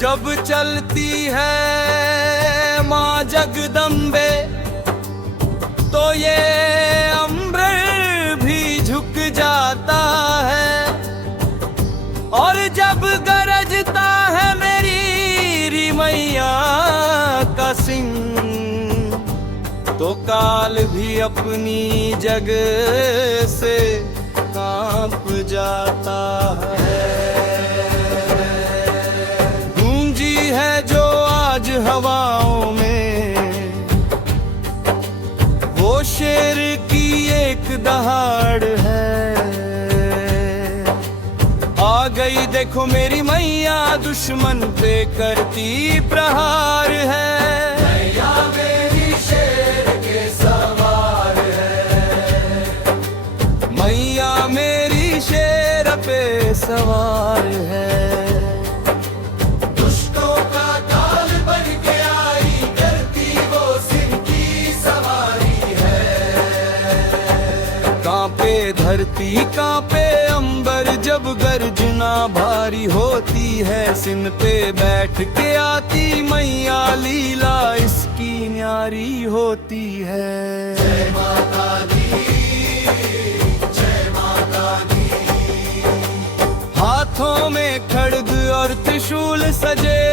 जब चलती है माँ जगदम्बे तो ये अम्बर भी झुक जाता है, और जब गरजता है मेरी मैया का सिंह तो काल भी अपनी जगह से कांप जाता है। गूंजी है जो आज हवाओं में वो शेर की एक दहाड़ है। आ गई देखो मेरी मैया दुश्मन पे करती प्रहार है। मैया मेरी शेर के सवार है, मैया मेरी शेर पे सवार है। दुष्टों का काल बन के आई करती वो सिंह की सवारी है। कांपे धरती कांपे अंबर जब गर्जना भारी होती है। सिंह पे बैठ के आती मैया लीला इसकी न्यारी होती है। जय माता दी, जय माता दी। हाथों में खड्ग और त्रिशूल सजे,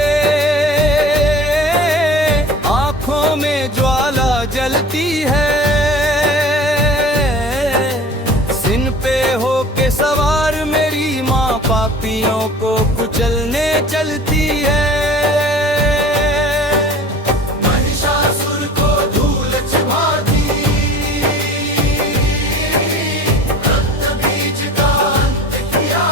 आंखों में ज्वाला जलती है। सिन पे होके सवार मेरी माँ पापियों को कुचलने चलती है। महिषासुर को धूल छिपाती, रक्त बीज का अंत किया।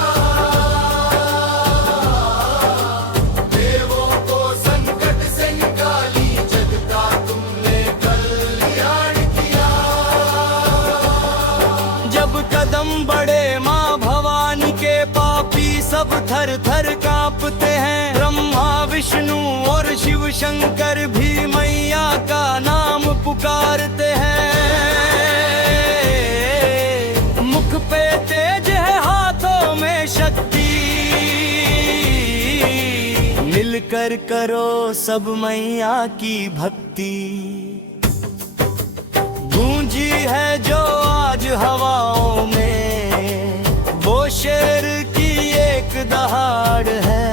देवों को संकट से निकाली, जग का तुमने कल्याण किया। जब कदम बढ़े माँ भवानी के पापी सब थर थर कांपते हैं। ब्रह्मा विष्णु और शिव शंकर भी मैया का नाम पुकारते हैं। मुख पे तेज है हाथों में शक्ति, मिलकर करो सब मैया की भक्ति। गूंजी है जो आज हवाओं में वो शेर की एक दहाड़ है।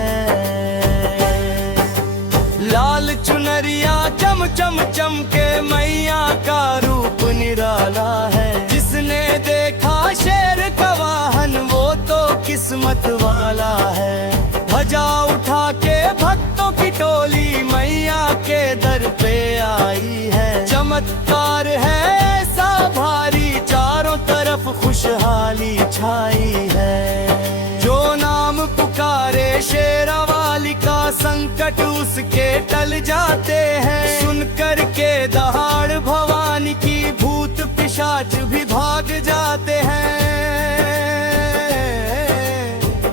लाल चुनरिया चम चम चम के मैया का रूप निराला है। जिसने देखा शेर का वाहन वो तो किस्मत वाला है। ध्वजा उठा के भक्तों की टोली मैया के दर पे आई है। चमत्कार है ऐसा भारी चारों तरफ खुशहाली छाई है। जो नाम पुकारे शेरावाली का संकट उसके टल जाते हैं। सुन कर के दहाड़ भवानी की भूत पिशाच भी भाग जाते हैं।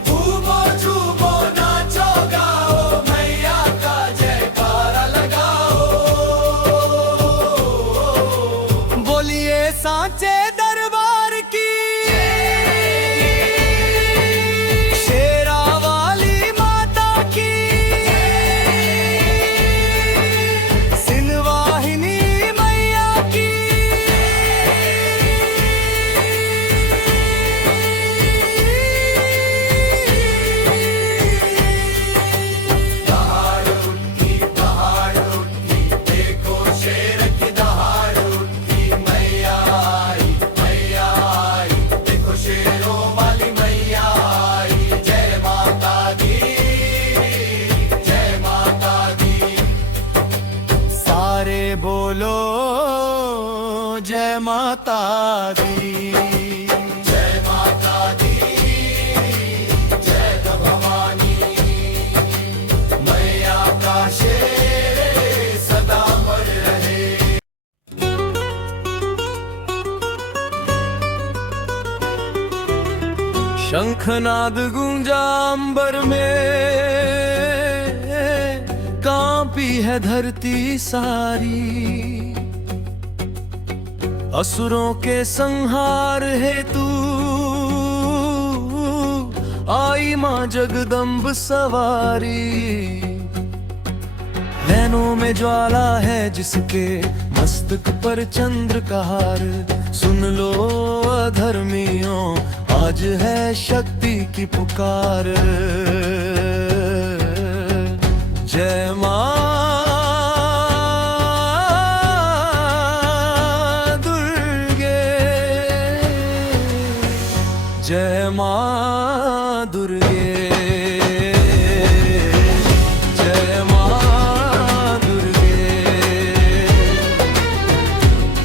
झूमो झूमो नाचो गाओ मैया का जयकारा लगाओ। बोलिए सांचे दरबार की, शेरावाली माता की, सिंहवाहिनी मैया की। दहाड़ उठती देखो शेर की दहाड़ उठती। मैया आई देखो शेरों वाली मैया आई। जय माता दी, जय माता दी। सारे बोलो जय माता दी, जय माता दी, जय भवानी मैया का शेर सदा मर रहे। शंखनाद गूंजा अंबर में, कांपी है धरती सारी। असुरों के संहार हेतु आई माँ जगदम्ब सवारी। नैनों में ज्वाला है जिसके, मस्तक पर चंद्र का हार। सुन लो अधर्मियों, आज है शक्ति की पुकार। जय मां दुर्गे, जय मां दुर्गे, जय मां दुर्गे,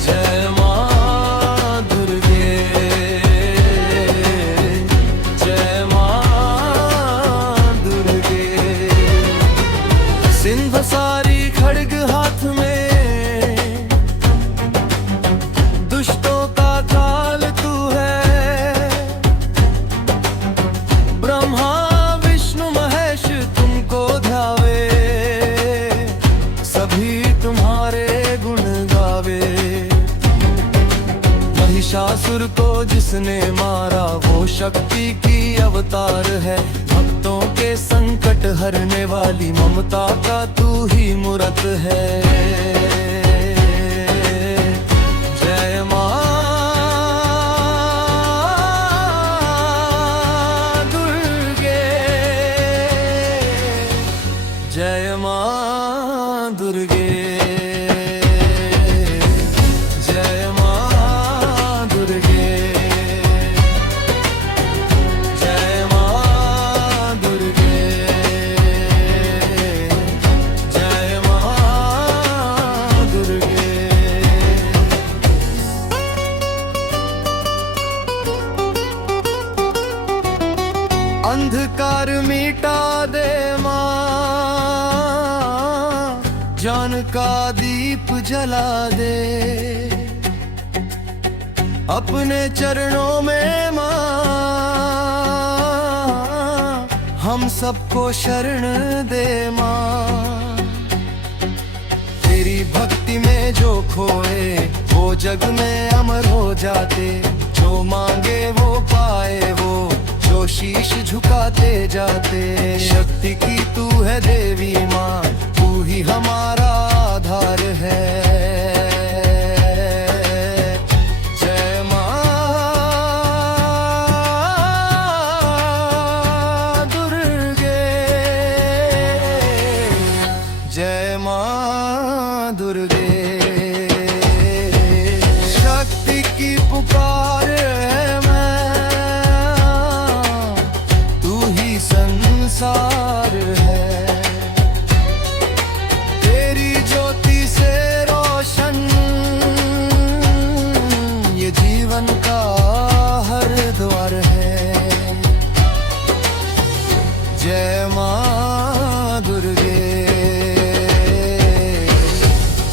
जय मां दुर्गे, जय मां दुर्गे। सिंह सारी खड्ग हाथ में, दुष्टों का काल तू है। ब्रह्मा विष्णु महेश तुमको ध्यावे, सभी तुम्हारे गुण गावे। महिषासुर को जिसने मारा, वो शक्ति की अवतार है। भक्तों के संकट हरने वाली, ममता का तू ही मूरत है। जय मां दुर्गे, जय मां दुर्गे, जय मां दुर्गे, जय मां दुर्गे, जय मां दुर्गे। अंधकार मिटा दे मां, ज्ञान का दीप जला दे। अपने चरणों में मां, हम सबको शरण दे मां। तेरी भक्ति में जो खोए, वो जग में अमर हो जाते। जो मांगे वो पाए, वो जो शीश झुकाते जाते। शक्ति की तू है देवी माँ, तू ही हमारा आधार है। जय मां दुर्गे, जय मां दुर्गे। शक्ति की पुकार है मैं, तू ही संसार है। तेरी ज्योति से रोशन ये जीवन का हर द्वार है। जय मां दुर्गे,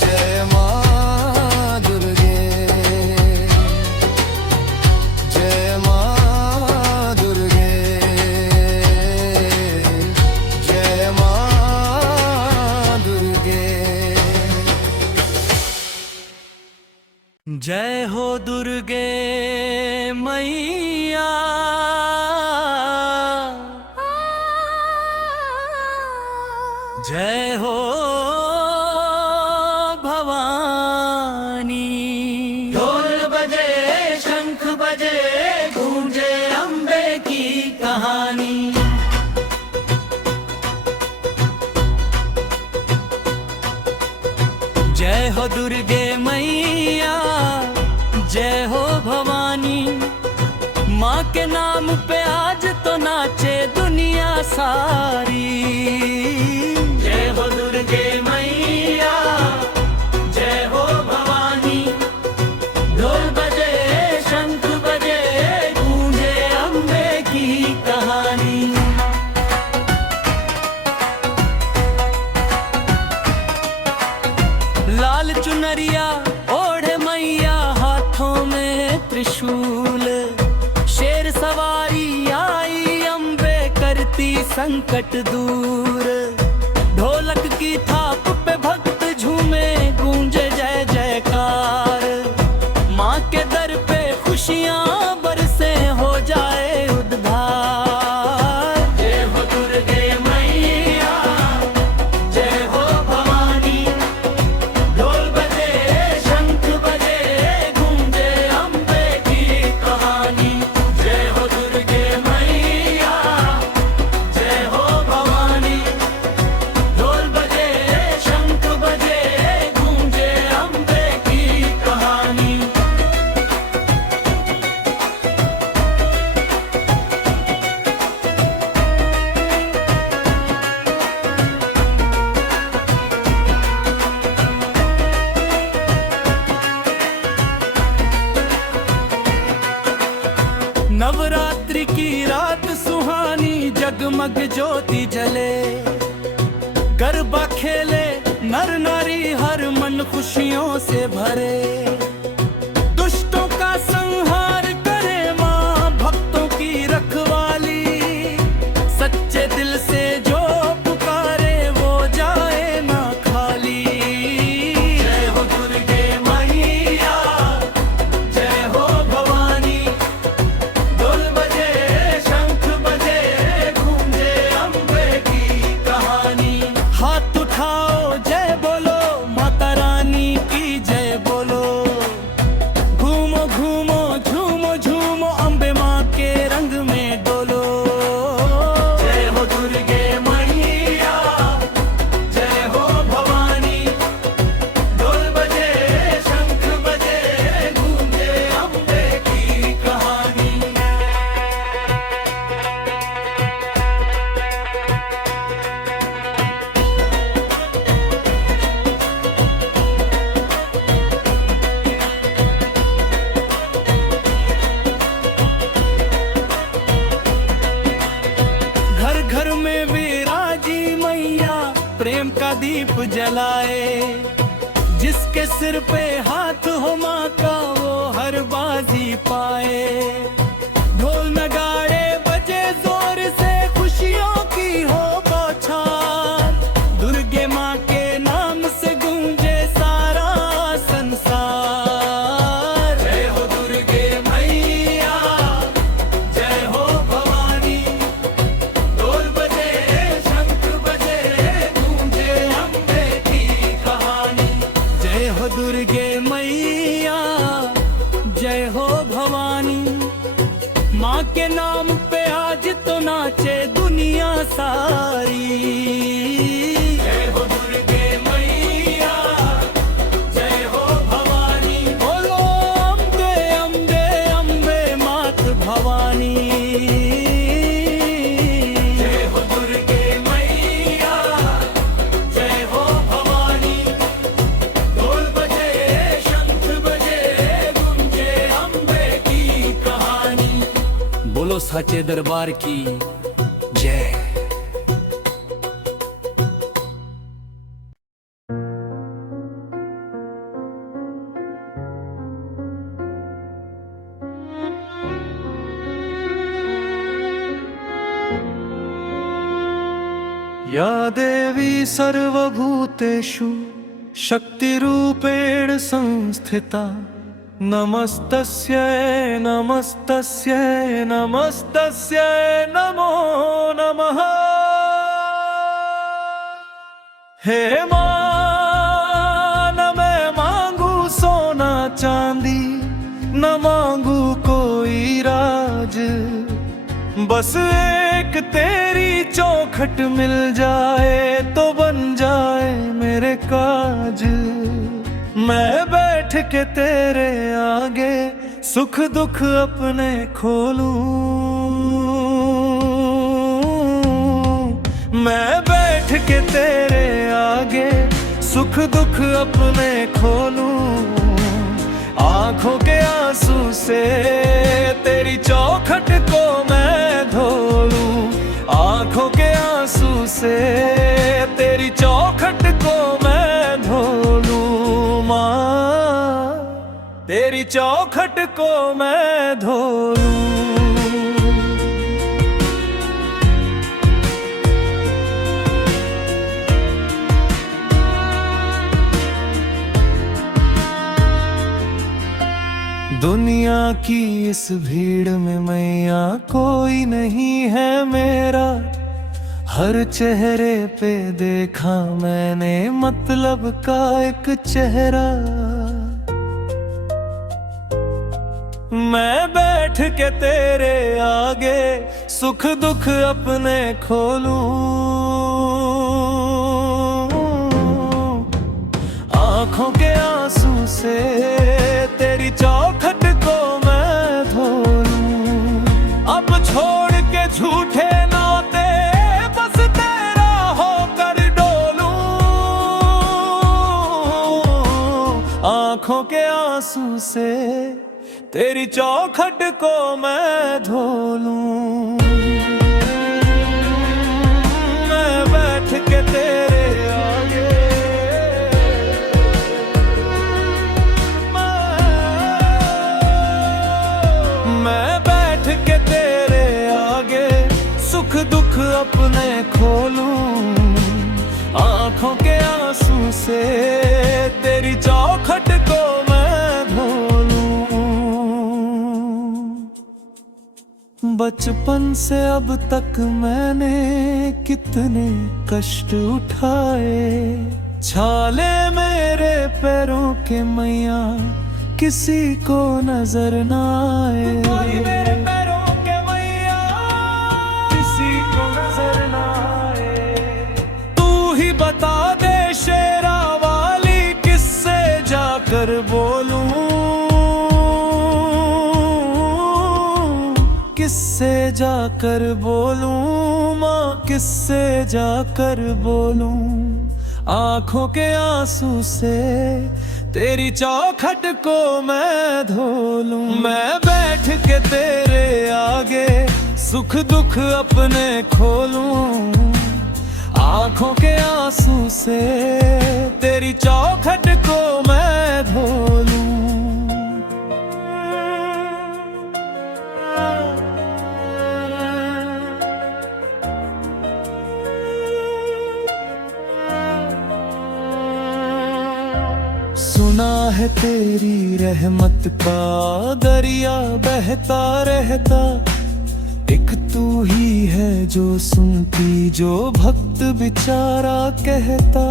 जय मां दुर्गे, जय मां दुर्गे, जय मां दुर्गे। जय हो दुर्गे मैया, जय हो भवानी। ढोल बजे शंख बजे, गूंजे अम्बे की कहानी। जय हो दुर्गे मैया, जय हो भवानी। माँ के नाम पे आज तो नाचे दुनिया सारी। जय हो दुर्गे मैया, जय हो भवानी। ढोल बजे शंख बजे, गूंजे अम्बे की कहानी। लाल चुनरिया ओढ़े मैया, हाथों में त्रिशूल। शेर सवारी आई अम्बे, करती संकट दूर। ढोलक की थाप पे भक्त झूमे, गूंजे जय जयकार। माँ के दर पे खुशियाँ बरसे, हो जाए उद्धार। जय हो दुर्गे मैया, जय हो भवानी। नवरात्रि की रात सुहानी, जगमग ज्योति जले, गरबा खेले नर नारी, हर मन खुशियों से भरे। दुष्टों का संहार करे माँ, भक्तों की रखवाली, सच्चे दिल से जो पुकारे वो जाए ना खाली। जय हो दुर्गे मैया, जय हो भवानी, ढोल बजे शंख बजे, गूंजे अम्बे की कहानी। हाथ उठाओ जय बोलो, माता रानी की जय बोलो, घूमो घूमो झूमो झूमो, अम्बे माँ के रंग में डोलो। जय हो दुर्गे मैया, जय हो भवानी, ढोल बजे शंख बजे, गूंजे अम्बे की कहानी। घर घर में विराजी मैया, प्रेम का दीप जलाए, जिसके सिर पे हाथ हो माँ का वो हर बाजी पाए। ढोल नगाड़े बजे जोर से, खुशियों की हो बौछार, दुर्गे माँ के नाम से गूंजे सारा संसार। जय हो दुर्गे मैया, जय हो भवानी, ढोल बजे शंख बजे, गूंजे अम्बे की कहानी। जय हो दुर्गे मैया, जय हो भवानी, माँ के नाम पे आज तो नाचे दुनिया सारी। जय हो दुर्गे मैया, जय हो भवानी, बोलो अम्बे अम्बे अम्बे मात भवानी। जय हो दुर्गे मैया, जय हो भवानी, ढोल बजे शंख बजे, गूंजे अम्बे की कहानी। बोलो सच्चे दरबार की जय। या देवी सर्वभूतेषु शक्तिरूपेण संस्थिता, नमस्तस्यै नमस्तस्यै नमस्तस्यै नमो नमः। हे मां, न मैं मांगू सोना चांदी, न मांगू कोई राज, बस एक तेरी चौखट मिल जाए तो बन जाए मेरे काज। मैं बैठ के तेरे आगे सुख दुख अपने खोलूं, मैं बैठ के तेरे आगे सुख दुख अपने खोलूं। आंखों के आंसू से तेरी चौखट को मैं धो लूं, आंखों के आंसू से तेरी चौखट को मैं धो लूं। माँ, तेरी चौखट को मैं धो लूं। दुनिया की इस भीड़ में मैया कोई नहीं है मेरा, हर चेहरे पे देखा मैंने मतलब का एक चेहरा। मैं बैठ के तेरे आगे सुख दुख अपने खोलूं, आंखों के आंसू से तेरी चौखट को मैं धो लूं। अब छोड़ के झूठे नाते बस तेरा होकर डोलूं, आंखों के आंसू से तेरी चौखट को मैं धो लूं। मैं बैठ के तेरे आगे, मैं बैठ के तेरे आगे सुख दुख अपने खोलूं। आंखों के आंसू से तेरी चौखट को मैं धो लूं। बचपन से अब तक मैंने कितने कष्ट उठाए, छाले मेरे पैरों के मैया किसी को नजर न आए। मेरे पैरों के मैया किसी को नजर न आए। तू ही बता दे शेरा वाली किससे जाकर बोलूं, किससे जाकर बोलूं माँ, किससे जाकर बोलूं। आंखों के आंसू से तेरी चौखट को मैं धो लूं। मैं बैठ के तेरे आगे सुख दुख अपने खोलूं। आंखों के आंसू से तेरी चौखट को मैं धो लूं। सुना है तेरी रहमत का दरिया बहता रहता, एक तू ही है जो सुनती जो भक्त बेचारा कहता।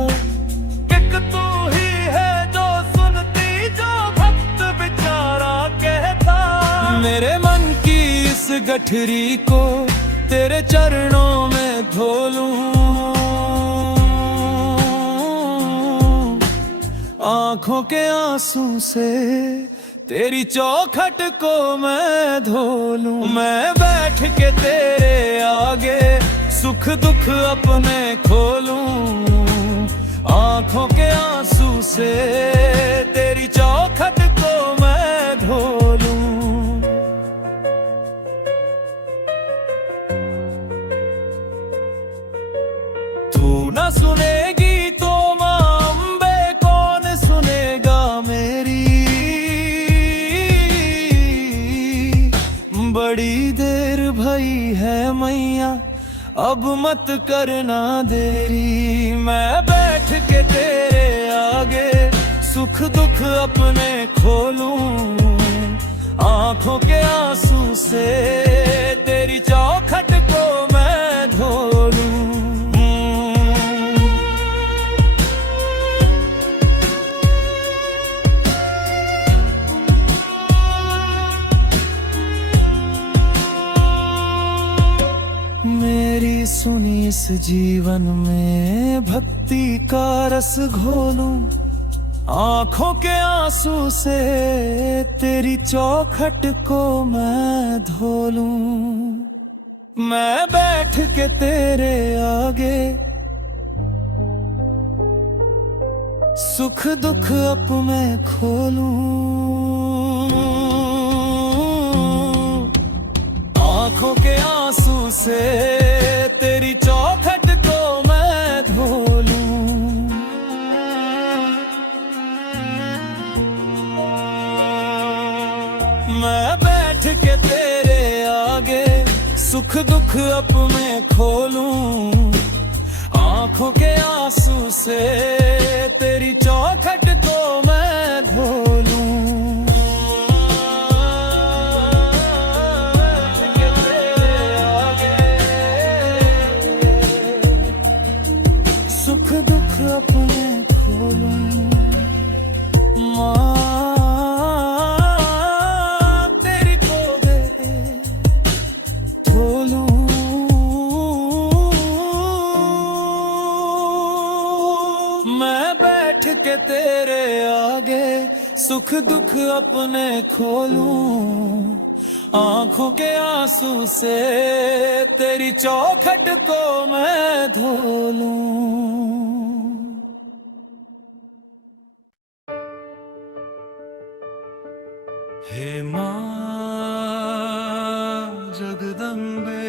एक तू ही है जो सुनती जो भक्त बेचारा कहता। मेरे मन की इस गठरी को तेरे चरणों में धो लूं। आंखों के आंसू से तेरी चौखट को मैं धो लूं। मैं बैठ के तेरे आगे सुख दुख अपने खोलूं। आंखों के आंसू से तेरी चौखट को मैं धो लूं। तू न सुनेगी तो बड़ी देर भई है मैया अब मत करना देरी। मैं बैठ के तेरे आगे सुख दुख अपने खोलूं। आंखों के आंसू से तेरी चौखट को मैं धो लूं। मेरी सुनी इस जीवन में भक्ति का रस घोलूं। आंखों के आंसू से तेरी चौखट को मैं धो लूं। मैं बैठ के तेरे आगे सुख दुख अप मैं खोलूं। आंखों के आंसू से तेरी चौखट को मैं धो लूं। मैं बैठ के तेरे आगे सुख दुख अप मैं खोलूं। आंखों के आंसू से तेरी चौखट को मैं धो लूं। सुख दुख अपने खोलूं। माँ तेरी गोद खोलूं। मैं बैठ के तेरे आगे सुख दुख अपने खोलूं। आंखों के आंसू से तेरी चौखट को मैं धो लूं। हे माँ जगदम्बे।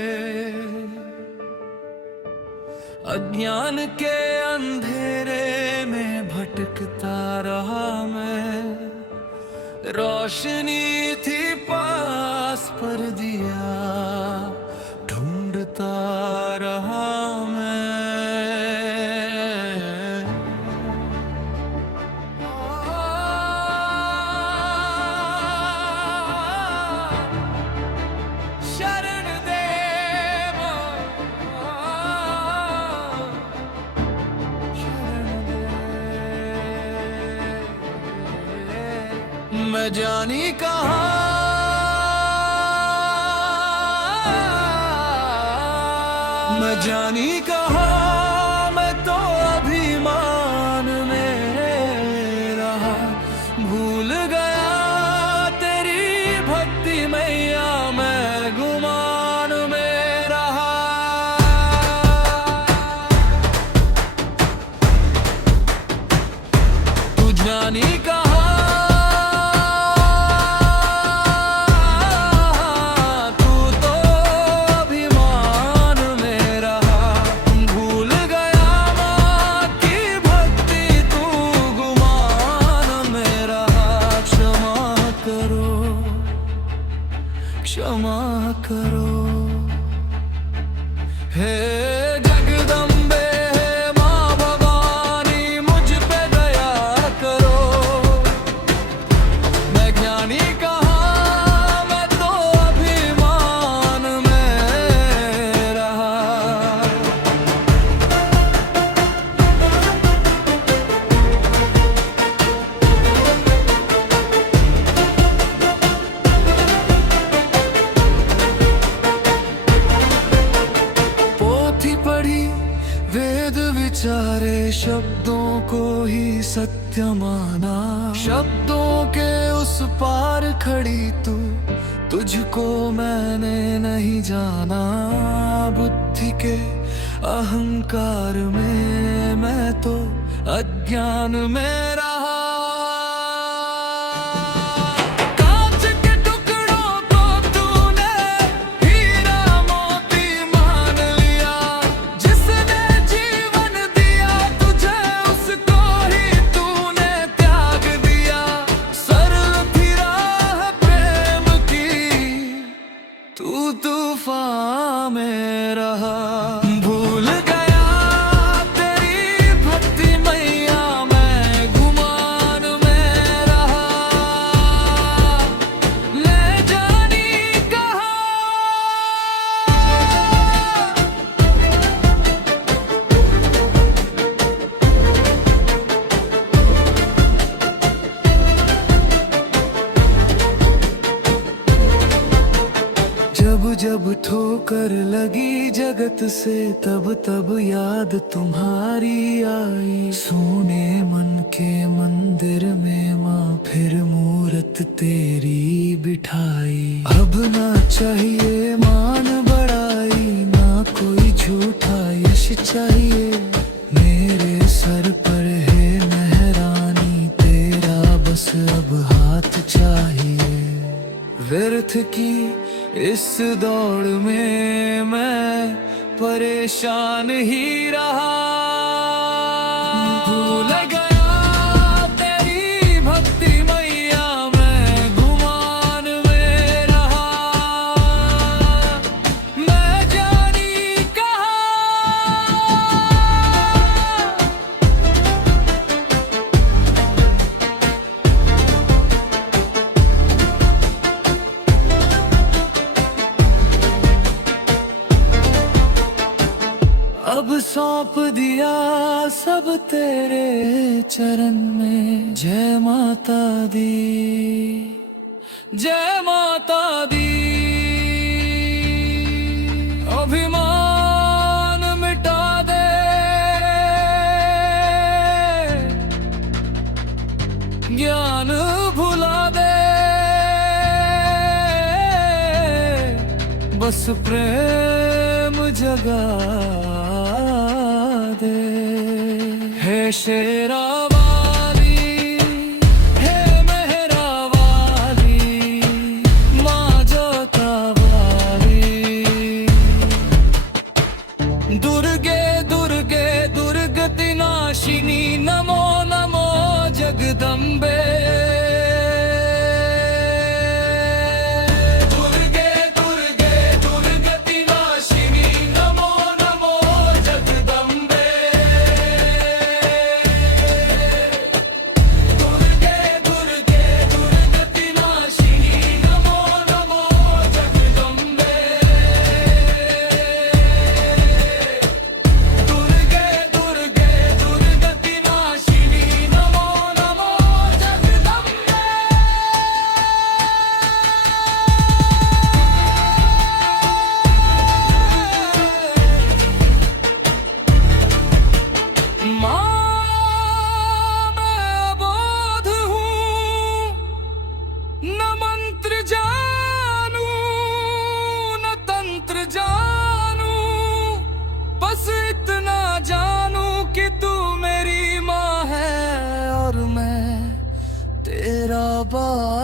अज्ञान के अंधेरे में भटकता रहा मैं, रोशनी थी पास पर दिया ढूंढता रहा मैं। शरण दे शरण दे। मैं जानी कहाँ, मैं जानी कहाँ, मैं तो अभिमान में रहा। भूल गया तेरी भक्ति मैया, मैं गुमान में रहा। तू जानी कहाँ, क्षमा करो। हे जगदम्बे, हे माँ भवानी, मुझ पे दया करो। मैं ज्ञानी कहाँ, मैं तो अभिमान में रहा। पढ़ी वेद विचारे, शब्दों को ही सत्य माना। शब्दों के उस पार खड़ी तू, तुझको मैंने नहीं जाना। बुद्धि के अहंकार में मैं तो अज्ञान में रहा। तूफान में रहा। भूल गया तेरी भक्ति मैया, मैं गुमान में रहा। ले जानी कहाँ, जब जब ठोकर लगी जगत से, तब तब याद तुम्हारी आई। सोने मन के मंदिर में माँ फिर मूरत तेरी बिठाई। अब ना चाहिए मान बढ़ाई, ना कोई झूठा यश चाहिए। मेरे सर पर है मेहरानी, तेरा बस अब हाथ चाहिए। व्यर्थ की इस दौड़ में मैं परेशान ही रहा। भूल गया तेरी भक्ति मैया, मैं गुमान में रहा। मैं जानी कहाँ, अब सौंप दिया सब तेरे चरण में। जय माता दी, जय माता दी। अभिमान मिटा दे, ज्ञान भुला दे। बस प्रेम जगा दे। हे शेरा वाली, हे मेहरा वाली, माँ जोता वाली।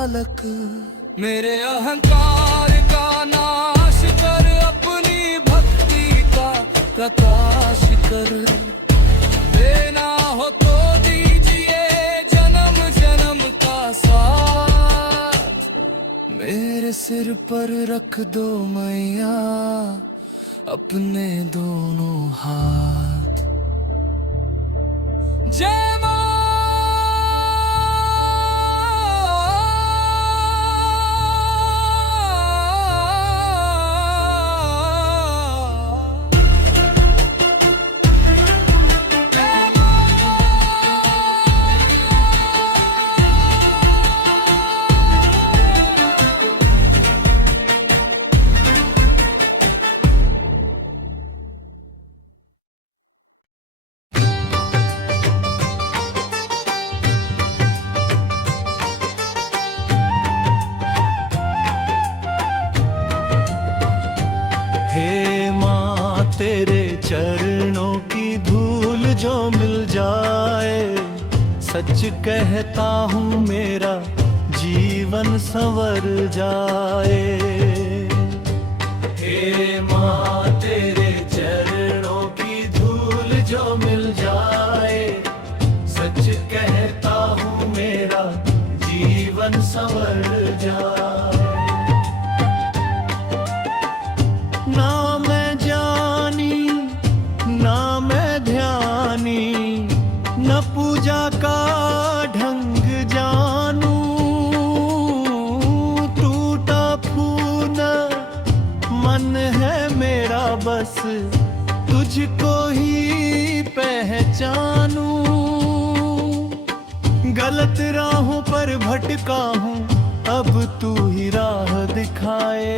बालक। मेरे अहंकार का नाश कर, अपनी भक्ति का प्रकाश कर। देना हो तो दीजिए जन्म जन्म का साथ। मेरे सिर पर रख दो मैया अपने दोनों हाथ। जय मां। हे माँ तेरे चरणों की धूल जो मिल जाए, सच कहता हूँ मेरा जीवन संवर जाए। हे माँ तेरे चरणों की धूल जो मिल जाए, सच कहता हूँ मेरा जीवन संवर जाए। ना मैं जानी ना मैं ध्यानी, न पूजा का ढंग जानू। टूटा फूना मन है मेरा, बस तुझको ही पहचानू। गलत राहों पर भटका हूँ, अब तू ही राह दिखाए।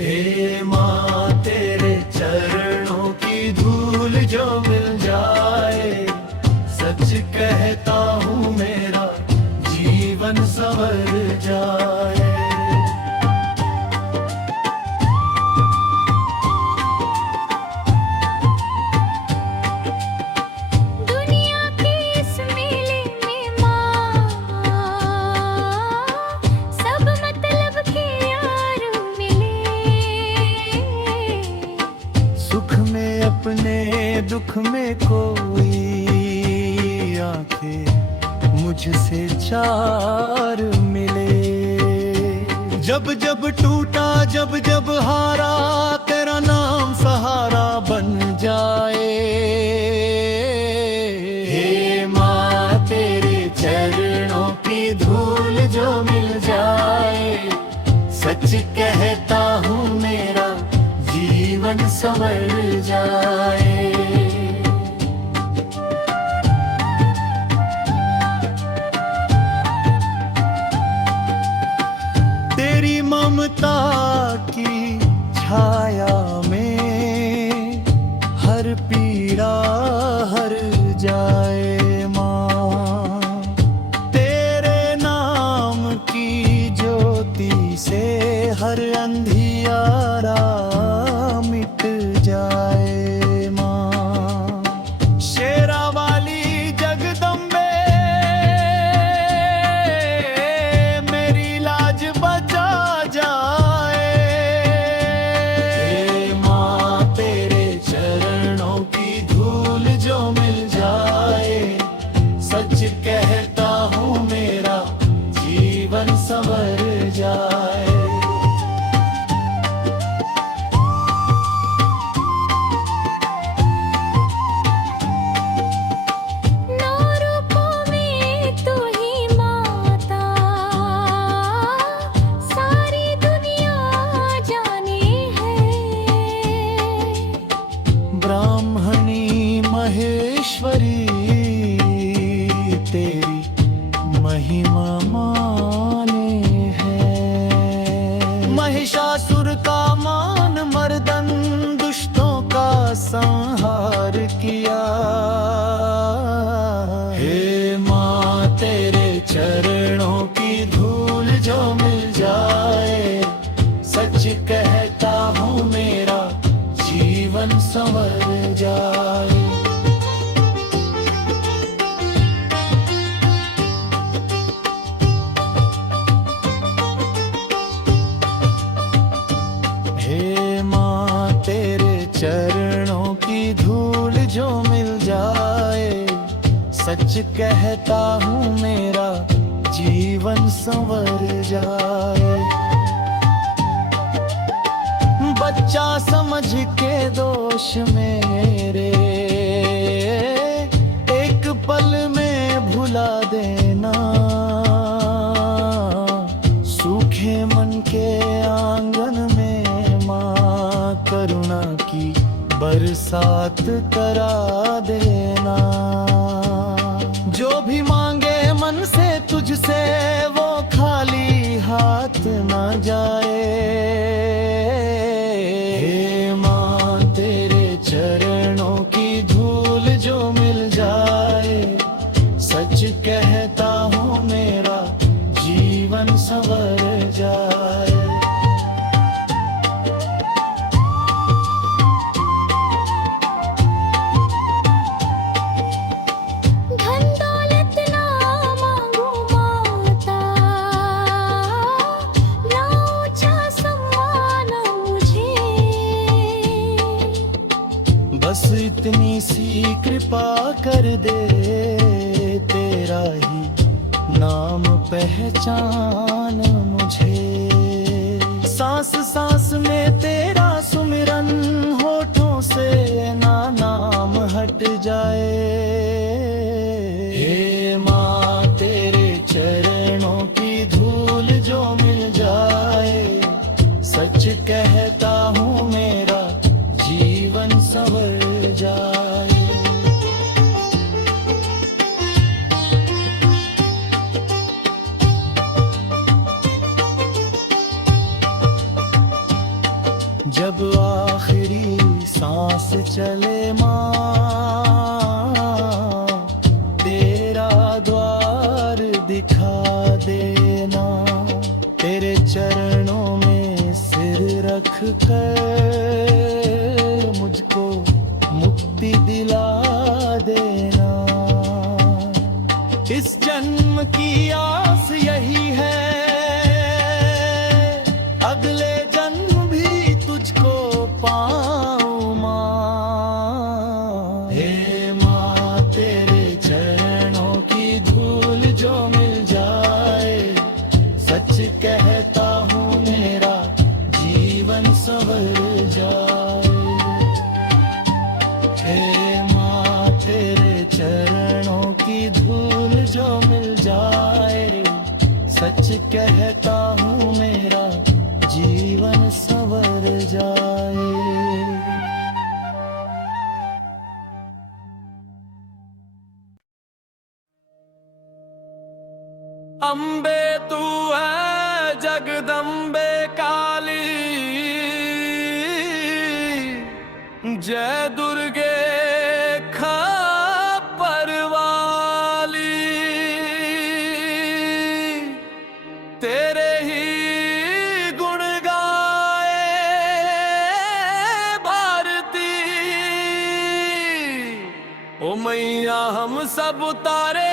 हे माँ तेरे चरणों की धूल जो मिल जाए, सच कहता हूँ मेरा जीवन संवर जाए। अपने दुख में कोई आंखें मुझसे चार मिले। जब जब टूटा जब जब हारा, तेरा नाम सहारा बन जाए। हे माँ तेरे चरणों की धूल जो मिल जाए, सच कहता हूँ मेरा जीवन संवर जाए। तेरी ममता की छाया में हर पीड़ा हर जाए माँ। तेरे नाम की ज्योति से हर अंधियारा मिट जाए माँ। शेरा वाली जगदम्बे मेरी लाज बचा जाए। हे माँ तेरे चरणों की धूल जो मिल जाए, सच कहता हूँ मेरा जीवन संवर जाए। ब्राह्मणी महेश्वरी तेरी महिमा माने है। महिषासुर का मान मर्दन, दुष्टों का संहार किया। हे माँ तेरे चरणों की धूल जो मिल जाए, सच कहता हूँ मेरा जीवन संवर जाए। चरणों की धूल जो मिल जाए, सच कहता हूँ मेरा जीवन संवर जाए। बच्चा समझ के दोष मेरे एक पल में भुला देना, सूखे मन के आंगन में माँ करुणा की बरसात करा देना। जो भी मांगे मन से तुझसे वो खाली हाथ न जाए। हे माँ तेरे चरणों की धूल जो मिल जाए, सच कहता हूँ मेरा जीवन संवर जाए। बस इतनी सी कृपा कर दे, तेरा ही नाम पहचान मुझे। सांस सांस में तेरा सुमिरन, होठों से ना नाम हट जाए। हे माँ तेरे चरणों की धूल जो मिल जाए, सच कहता हूँ मेरा जीवन संवर जाए। जब आखिरी सांस चले माँ, तेरा द्वार दिखा देना। तेरे चरणों में सिर रख कर मुझको मुक्ति दिला देना। इस जन्म की आस यही है, अगले जन्म भी तुझको पाऊं माँ। हे माँ तेरे चरणों की धूल जो मिल जाए, सच कहता हूँ मेरा जीवन संवर जाए। हे माँ तेरे चरणों की धूल जो मिल जाए, सच कहता हूँ मेरा जीवन संवर जाए। अम्बे तू है जगदम्बे काली, जय दुर्गे खप्पर वाली। तेरे ही गुण गाए भारती, ओ मैया हम सब उतारे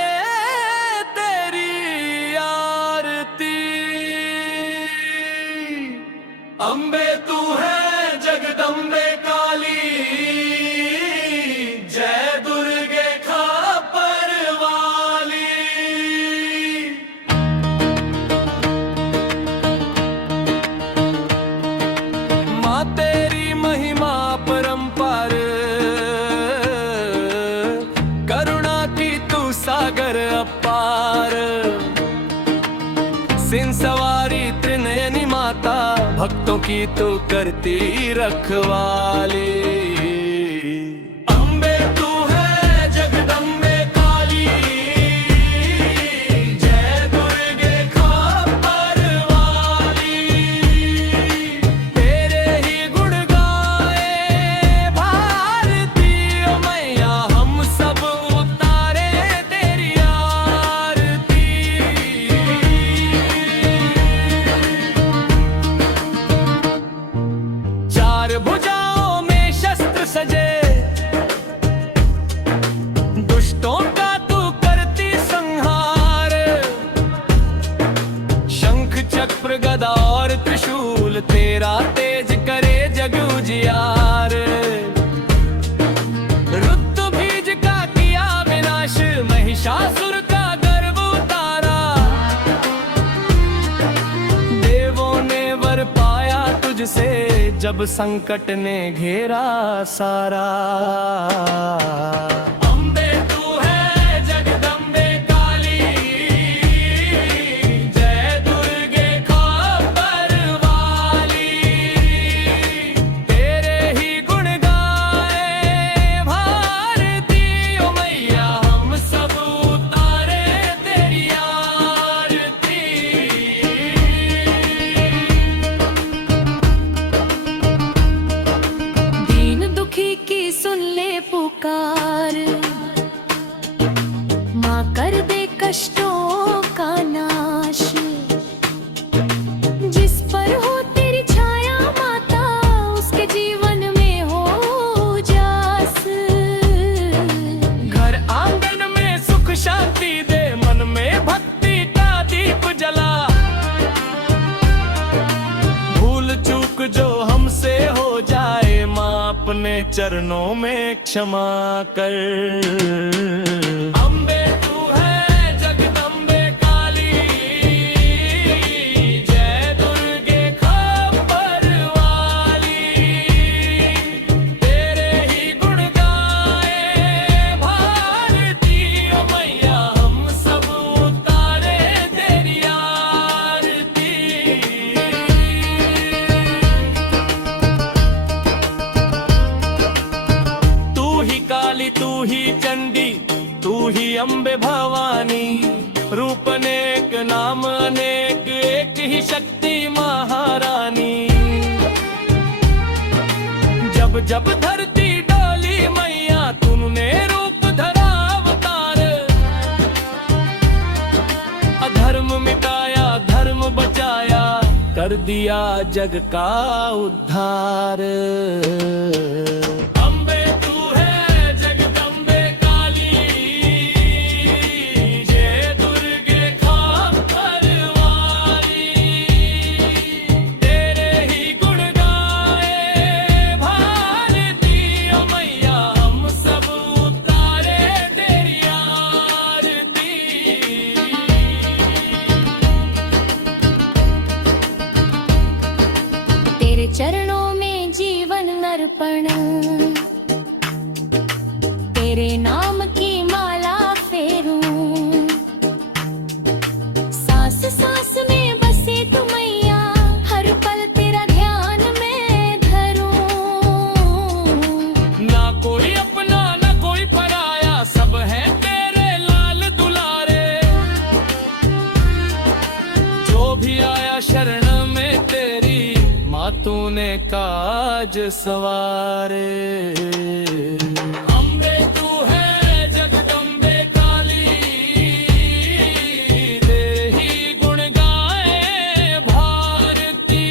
तेरी आरती। अम्बे तू है जगदम्बे काली, जय दुर्गे खप्पर वाली। माँ तेरी महिमा परंपार, करुणा की तू सागर अपार। सिंह सवारी त्रिनयनी माता, भक्तों की तू करती रखवाली। अम्बे तू है जगदम्बे काली, जय दुर्गे खप्पर वाली। तेरे ही गुण गाए भारती, ओ मैया हम सब उतारे तेरी आरती। चार भुजाओं में शस्त्र सजे, दुष्टों का तू करती संहार। शंख चक्र गदा और त्रिशूल, तेरा तेज करे जग उजियार। तुझसे जब संकट ने घेरा सारा। अम्बे तू है जगदम्बे काली, जय दुर्गे खबर वाली। तेरे ही गुण गाए भारती ओ मैया, हम सब उतारे तेरी आरती। दीन दुखी की सुन ले पुकार, माँ कर दे कष्टों का नाश। जिस पर हो तेरी छाया माता, उसके जीवन में हो उजास। घर आंगन में सुख शांति दे, मन में भक्ति का दीप जला। भूल चूक जो हमसे हो जाए माँ, अपने चरणों में क्षमा कर। अम्बे तू है जगदम्बे काली, जय दुर्गे खबर वाली। तेरे ही गुण गाए भारती ओ मैया, हम सब उतारे तेरी आरती। तू ही काली, तू ही चंडी, तू ही अम्बे भवानी। रूप अनेक, नाम अनेक, एक ही शक्ति महारानी। जब जब धरती डोली मैया, तूने रूप धरा अवतार। अधर्म मिटाया, धर्म बचाया, कर दिया जग का उद्धार। अम्बे तू है जगदम्बे काली, जय दुर्गे खबर वाली। तेरे ही गुण गाए भारती ओ मैया, हम सब उतारे तेरी आरती। तेरे चरणों में जीवन अर्पण, तेरे नाम की माला फेरूं। सांस सांस में बसे तू मैया, हर पल तेरा ध्यान में धरूं। ना कोई अपना ना कोई पराया, सब है तेरे लाल दुलारे। जो भी आया शरण में तेरी, माँ तूने काज सवारे। अम्बे तू है जगदम्बे काली, तेरे ही गुण गाए भारती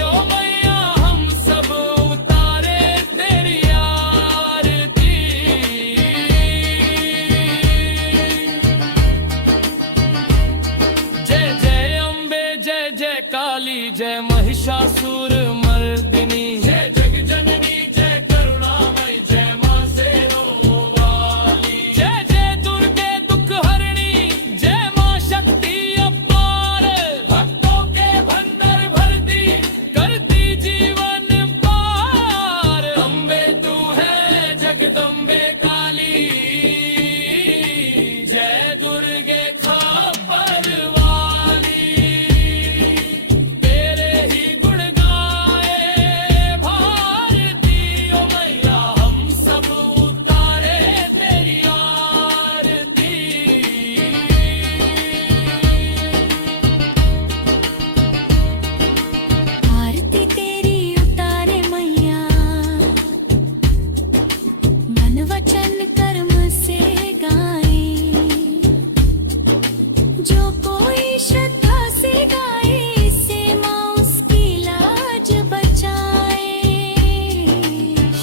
ओ मैया, हम सब उतारे तेरी आरती। जय जय अम्बे, जय जय काली, जय महिषासुर मर्दिनी। जय जगजननी, जय करुणामयी, जय माँ शेरों वाली। जय जय दुर्गे दुख हरणी, जय माँ शक्ति अपार। भक्तों के भंडार भरती, करती जीवन पार। अम्बे तू है जगदम्बे काली, जय दुर्गे खबर वाली। तेरे ही गुण गाए भारती ओ मैया, हम सब उतारे तेरी आरती। आरती तेरी उतारे मैया, मन वचन कर्म से गाए। जो कोई श्रद्धा से गाए, इससे माँ उसकी लाज बचाए।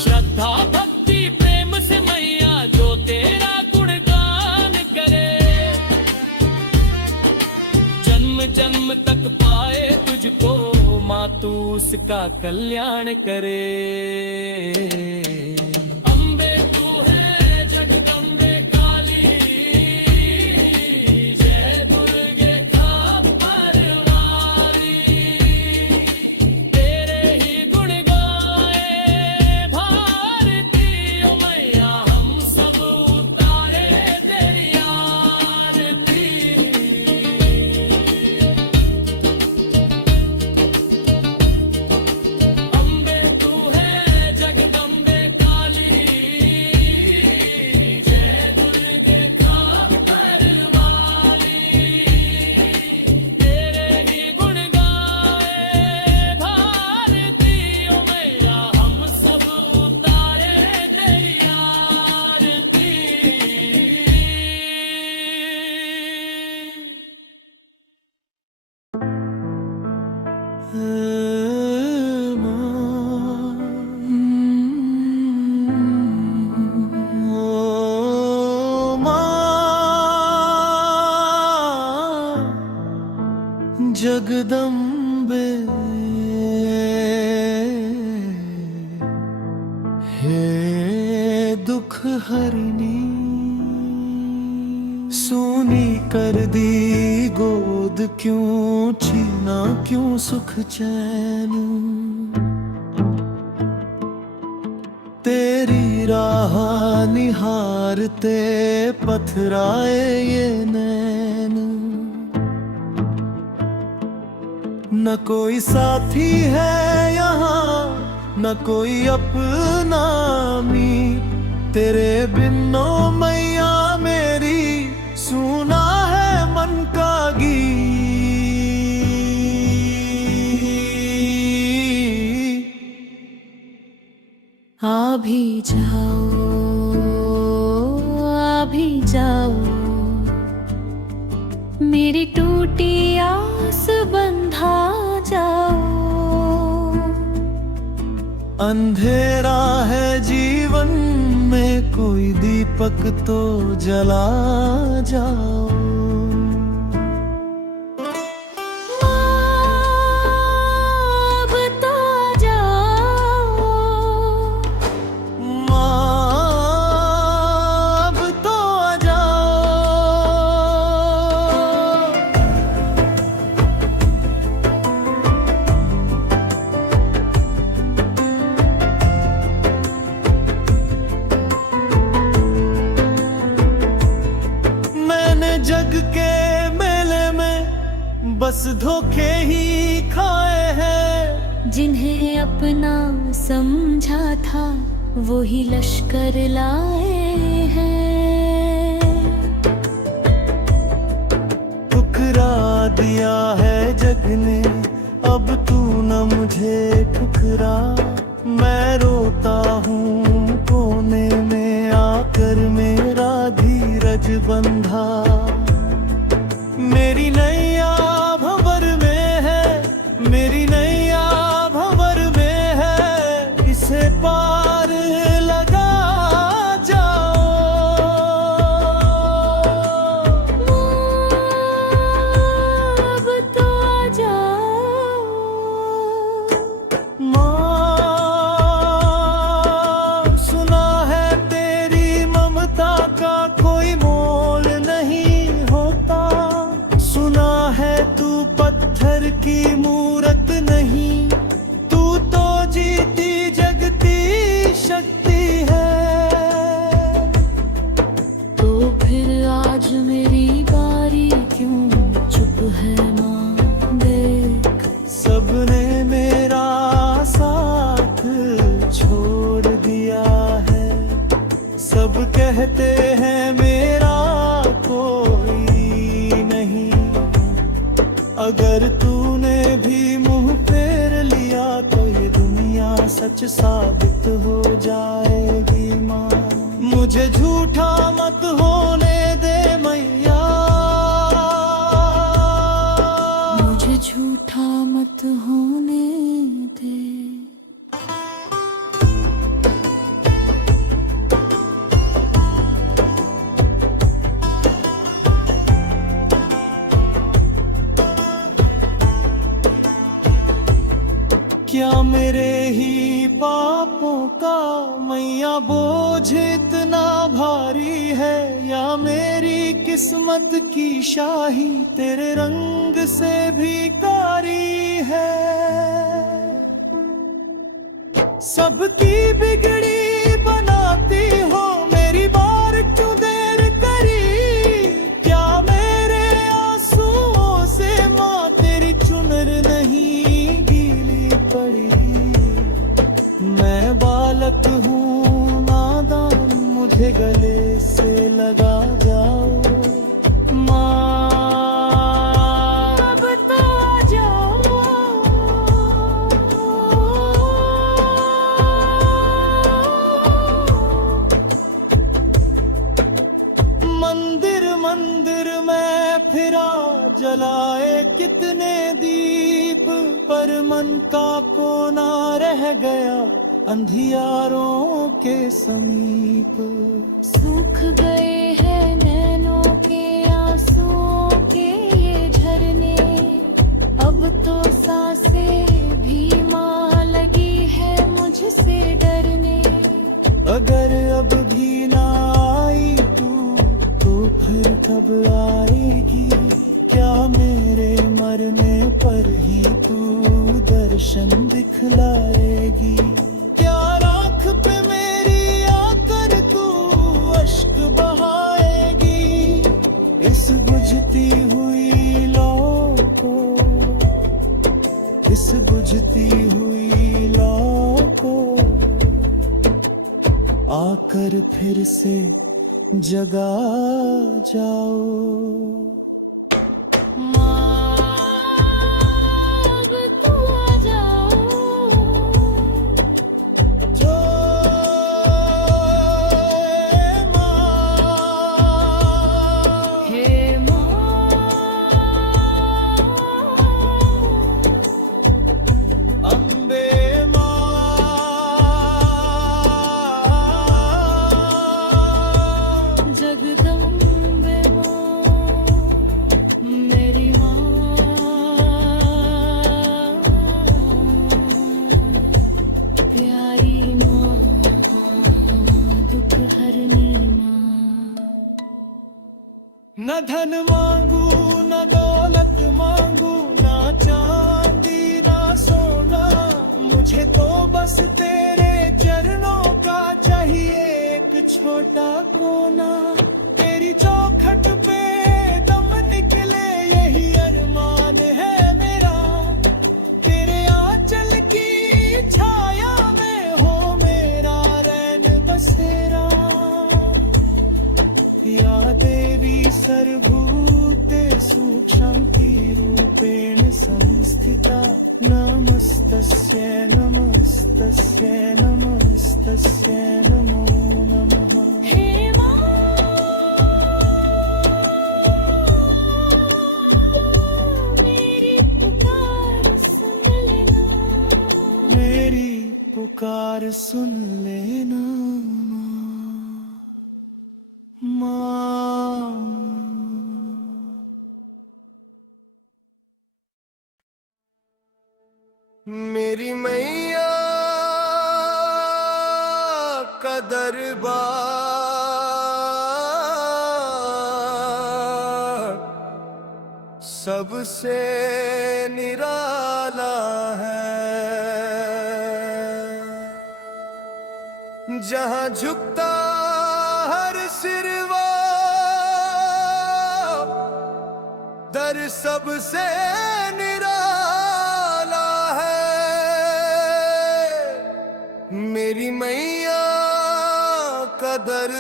श्रद्धा भक्ति प्रेम से मैया, जो तेरा गुणगान करे। जन्म जन्म तक पाए तुझको माँ, तू उसका कल्याण करे। अम्बे तू है जगदम्बे काली, जय दुर्गे खबर वाली। तेरे ही हरनी सोनी कर दी गोद, क्यों छीना क्यों सुख चैन। तेरी राह निहारते पथराए ये नैन। न कोई साथी है यहाँ, न कोई अपना मी, तेरे बिन ओ मैया मेरी सुना है मन का गीत। आ भी जाओ, आ भी जाओ, मेरी टूटी आस बंधा जाओ। अंधेरा है जीवन में, कोई दीपक तो जला जाओ। अब तो आ जाओ, माँ अब तो आ जाओ। जग के मेले में बस धोखे ही खाए हैं। जिन्हें अपना समझा था वो ही लश्कर लाए हैं। ठुकरा दिया है जग ने, अब तू न मुझे ठुकरा। मैं रोता हूँ कोने में आकर, मेरा धीरज बंधा। मेरी नैया भंवर में है, मेरी नैया भंवर में है, इसे पार लगा जाओ। अब तो आ जाओ, माँ सुना है तेरी ममता का कोई मोल नहीं होता। सुना है तू पत्थर की मूरत नहीं, तू तो जीती जगती शक्ति है। तो फिर आज मेरी बारी क्यों चुप है माँ देख। सबने मेरा साथ छोड़ दिया है, सब कहते हैं मेरा कोई नहीं। अगर तूने भी मुंह फेर लिया तो ये दुनिया सच साबित हो जाएगी माँ। मुझे झूठा मत होने दे मैया, मुझे झूठा मत होने दे। क्या मेरे ही पापों का मैया बोझ इतना भारी है, या मेरी किस्मत की शाही तेरे रंग से भी कारी है। सबकी बिगड़ी बनाती हो, मेरी बार क्यों देर करी। क्या मेरे आंसुओं से माँ तेरी चुनर नहीं गीली पड़ी। मैं बालक हूँ नादान, मुझे गले से लगा जाओ माँ। अब तो आ जाओ, मंदिर मंदिर में फिरा, जलाए कितने दीप, पर मन का कोना रह गया अंधियारों के समीप। सूख गए हैं नैनों के आंसुओं के ये झरने। अब तो सांसें भी माँ लगी है मुझसे डरने। अगर अब भी ना दिखलाएगी। क्या राख पे मेरी आकर तू अश्क बहाएगी। इस बुझती हुई लौ को, इस बुझती हुई लौ को आकर फिर से जगा जाओ। माँ अब तू आ जाओ। जो माँ, हे माँ अम्बे माँ, जगदम्बे माँ, मेरी माँ, प्यारी माँ, दुख हरनी माँ। न धन मांगू न दौलत मांगू, ना चांदी ना सोना, मुझे तो बस तेरे चरणों का चाहिए एक छोटा कोना। तेरी चौखट पे दम निकले यही अरमान है मेरा। तेरे आंचल की छाया में हो मेरा रैन बसेरा। या देवी सर्वभूतेषु शान्तिरूपेण संस्थिता। नमस्तस्यै नमस्तस्यै नमस्तस्यै नमो नमः। हे माँ मेरी पुकार सुन लेना। मेरी पुकार सुन लेना माँ। मेरी मैया का दरबार सबसे निराला है। जहाँ झुकता हर सिरवा दर सबसे निराला है। मेरी मैया का दरबार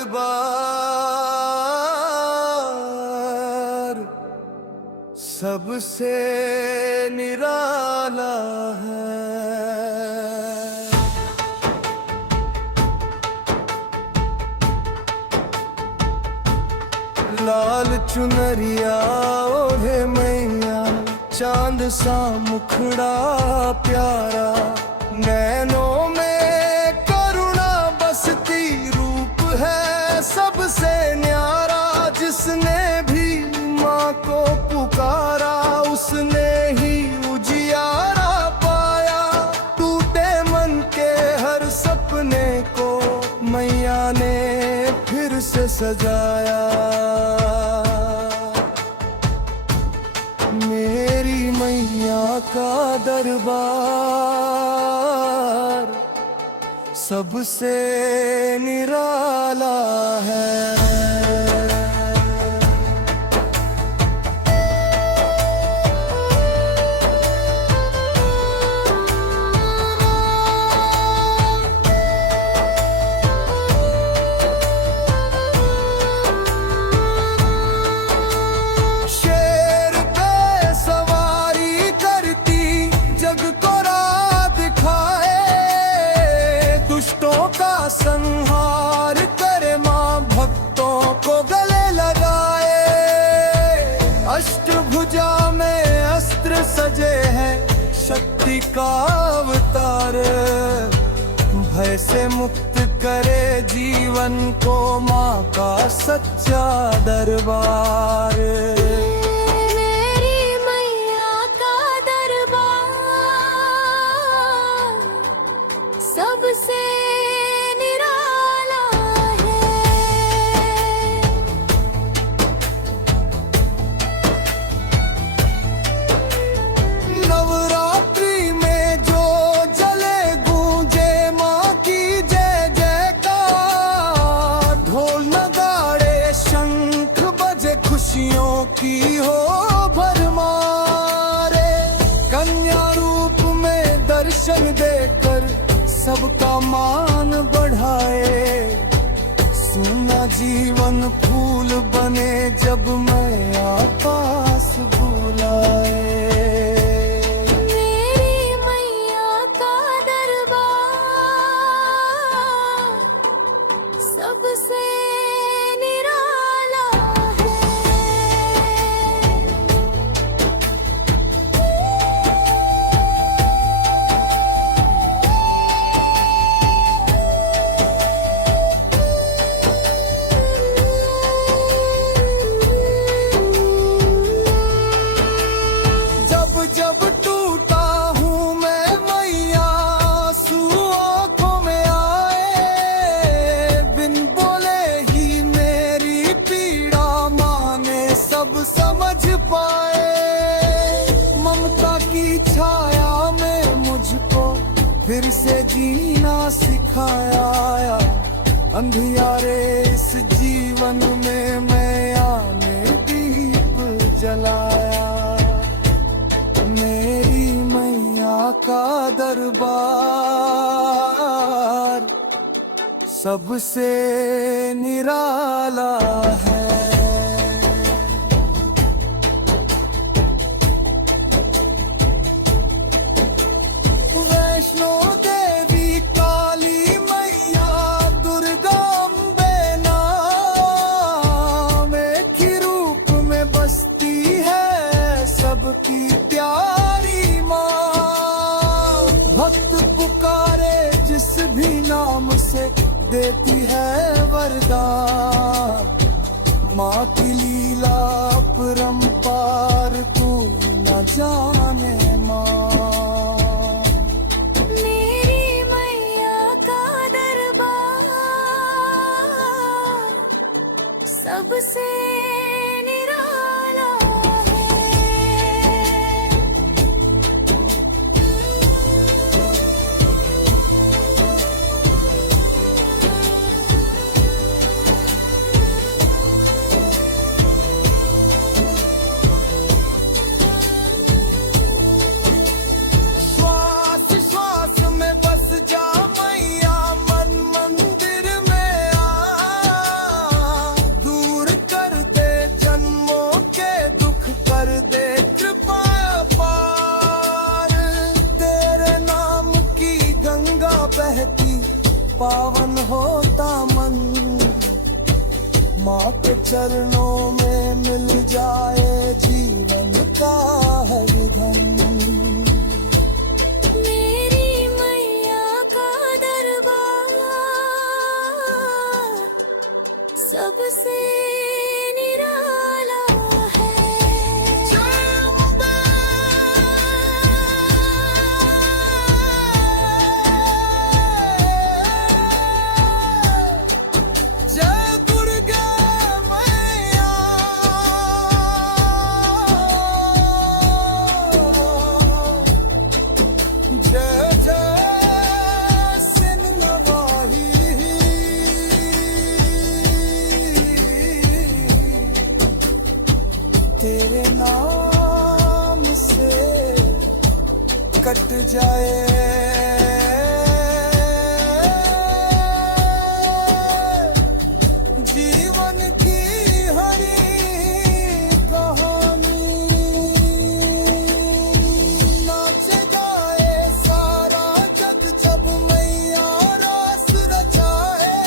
सबसे निराला है। लाल चुनरिया ओढ़े मैया, चांद सा मुखड़ा प्यारा। नैनों में करुणा बसती, रूप है सबसे न्यारा। जिसने भी माँ को पुकारा उसने ही उजियारा पाया। टूटे मन के हर सपने को मैया ने फिर से सजाया। मेरी मैया का दरबार सबसे निराला है। संहार करे माँ, भक्तों को गले लगाए। अष्टभुजा में अस्त्र सजे हैं, शक्ति का अवतार। भय से मुक्त करे जीवन को माँ का सच्चा दरबार। मेरी मैया का दरबार सबसे निराला है। नवरात्रि में जो जल सबका मान बढ़ाए। सुना जीवन फूल बने जब मैं आकाश बुलाए। मेरी मैया का दरबार सबसे निराला है। जब टूटा हूँ मैं मैया, आंसू आंखों में आए। बिन बोले ही मेरी पीड़ा माने सब समझ पाए। ममता की छाया में मुझको फिर से जीना सिखाया। अंधियारे इस जीवन में मैं आने दीप जलाया। मेरी मैया का दरबार सबसे निराला है। वैष्णो देवी काली मैया दुर्गा अम्बे नाम एक ही रूप में बसती है सबकी प्यारी माँ। भक्त पुकारे जिस भी नाम से देती है वरदान। माँ की लीला अपरंपार कोई न जाने माँ। मेरी मैया का दरबार सबसे निराला है। श्वास श्वास में बस जा मैया, मन मंदिर में आ। दूर कर दे जन्मों के दुख, कर दे कृपा पार। तेरे नाम की गंगा बहती पावन होता मन। माँ के चरणों में मिल जाए जीवन का हर धन। मेरी मैया का दरबार सबसे निराला है। जय दुर्गा मैया, जय जय सिंह नवाही। तेरे नाम से कट जाए जीवन की हरी कहानी। नाच गाए सारा जग जब मैया रास रचाए।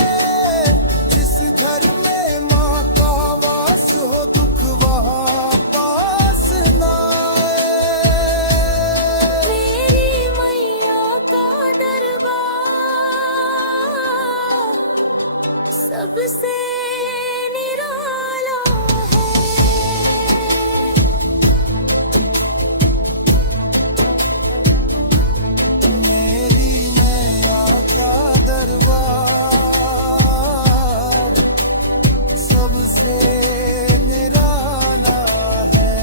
जिस घर में माँ का वास हो दुख वहाँ पास ना आए। मेरी मैया का दरबार सबसे निराला है। मेरी मैया का दरबार सबसे निराला है।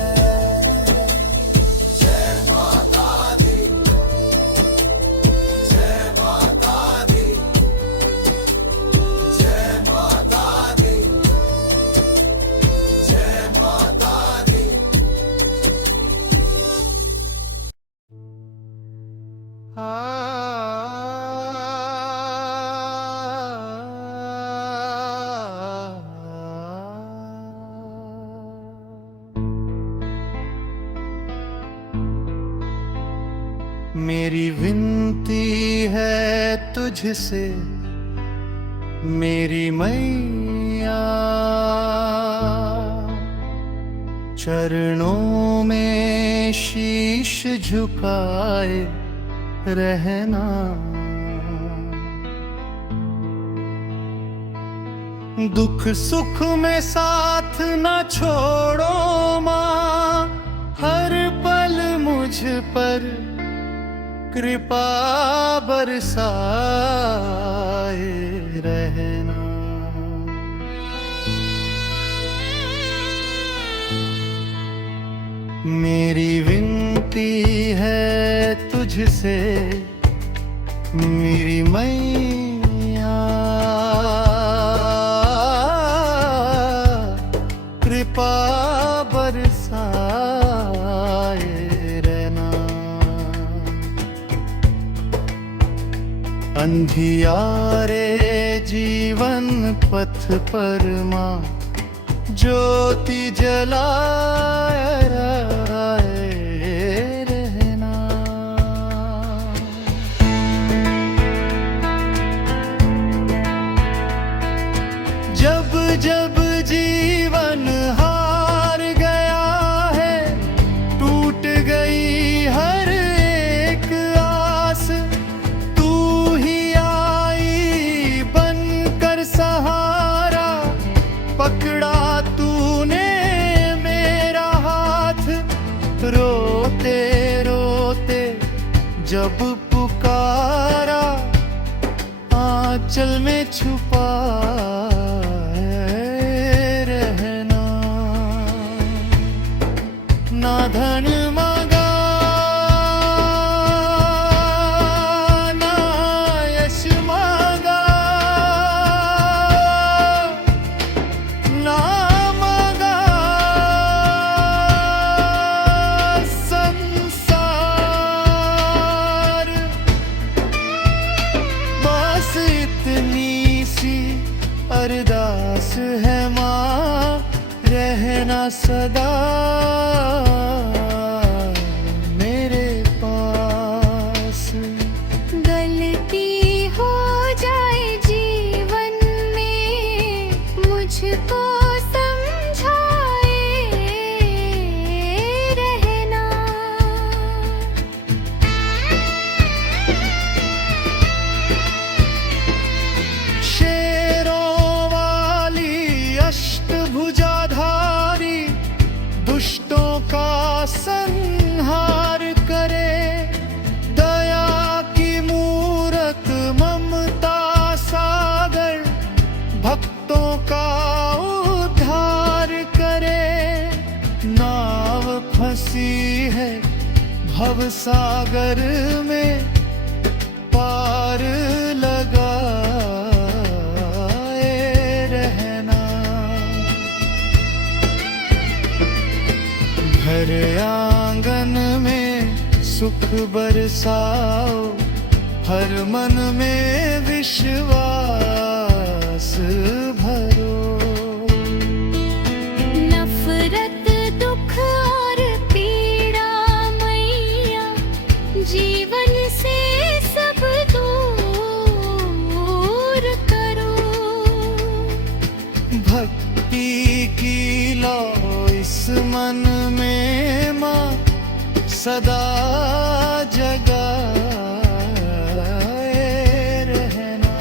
जय माता दी, जय माता दी, जय माता मेरी विनती है तुझसे मेरी मैया, चरणों में शीश झुकाए रहना। दुख सुख में साथ न छोड़ो माँ, हर पल मुझ पर कृपा बरसाए रहना। मेरी विनती है तुझसे मेरी मैया, कृपा बरसाए रहना। अंधियारे जीवन पथ पर माँ ज्योति जलाए रहना। जब जब जीवन हार गया है, टूट गई हर एक आस, तू ही आई बनकर सहारा, पकड़ा तूने मेरा हाथ। रोते रोते जब पुकारा, आंचल में छुपा रहना। ना धन मांगा ना यश मांगा, ना मांगा संसार, बस इतनी सी अरदास है माँ, रहना सदा मेरे पास। गलती हो जाए जीवन में, मुझको समझाए रहना। शेरों वाली अष्टभुजाधारी, दुष्टों का संहार करे, दया की मूरत ममता सागर, भक्तों का उद्धार करे। नाव फंसी है भव सागर में, पार लगाए रहना। घर आंगन में सुख बरसाओ, हर मन में विश्वास भरो। नफरत दुख और पीड़ा मैया, जीवन से सब दूर करो। भक्ति की लो इस मन में माँ, सदा जगाए रहना।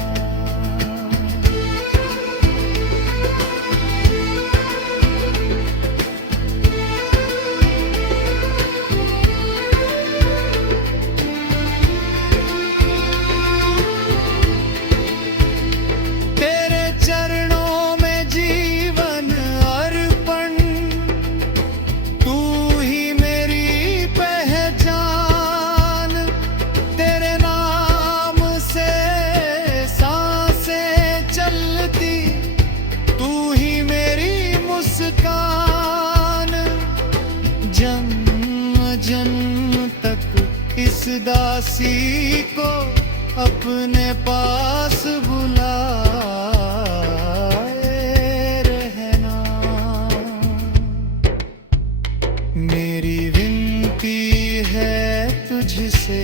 तेरे चरणों में जीवन अर्पण, तू ही मेरी पहचान। तेरे नाम से सांसें चलती, तू ही मेरी मुस्कान। जन्म जन्म तक इस दासी को अपने पास बुलाए रहना। मेरी विनती है तुझसे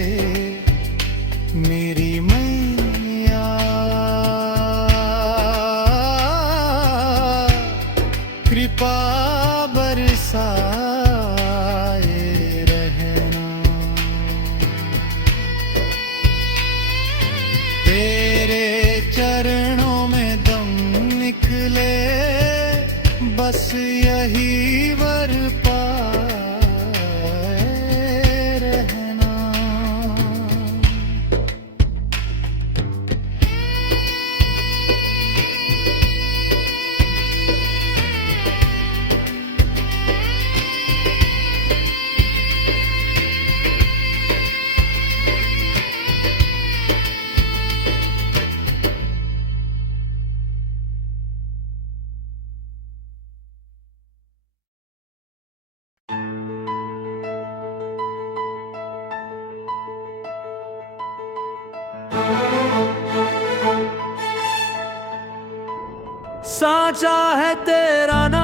साचा है तेरा नाम,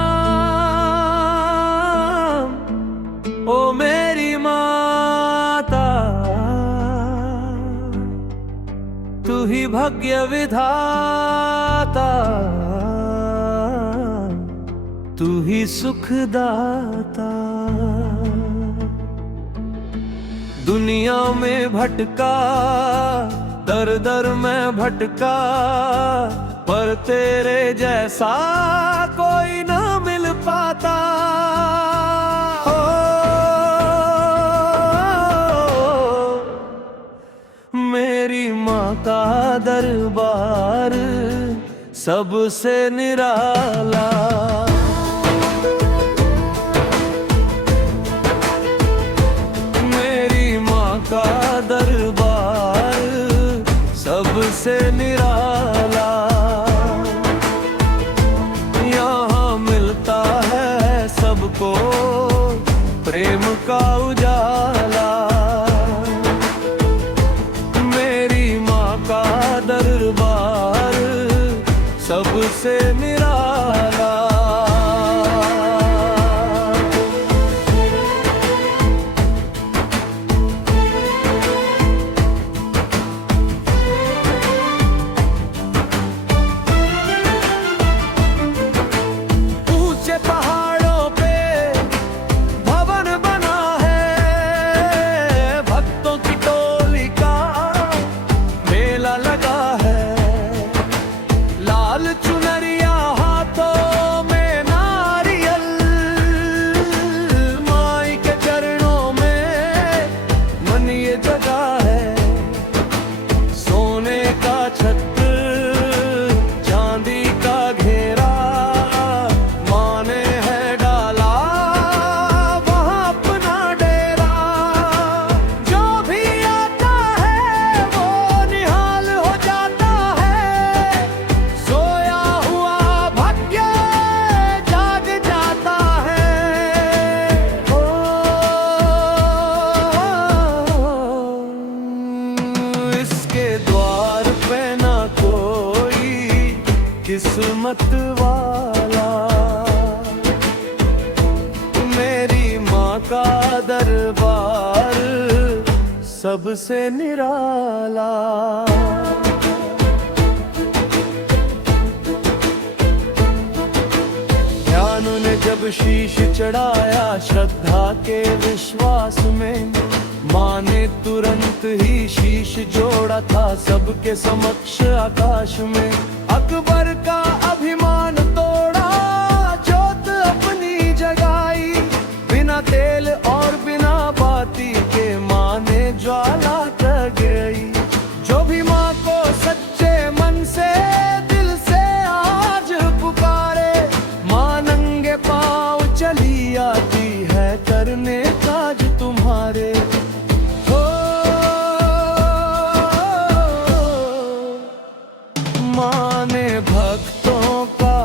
ओ मेरी माता, तू ही भाग्य विधाता, तू ही सुखदाता। दुनिया में भटका, दर दर में भटका, पर तेरे जैसा कोई ना मिल पाता। हो मेरी माँ का दरबार सबसे निराला। मेरी माँ का दरबार सबसे निराला। यहाँ मिलता है सबको प्रेम का उजाला। मेरी माँ का दरबार सबसे निराला। किस्मत वाला। मेरी माँ का दरबार सबसे निराला। ज्ञान ने जब शीश चढ़ाया श्रद्धा के विश्वास में, माँ ने तुरंत ही शीश जोड़ा था सबके समक्ष आकाश में। अकबर का अभिमान तोड़ा, जोत अपनी जगाई, बिना तेल और बिना बाती के माँ ने ज्वाला जगाई। जो भी माँ को सच्चे मन से दिल से आज पुकारे, माँ नंगे पाँव चली आती है करने काज तुम्हारे। माँ ने भक्तों का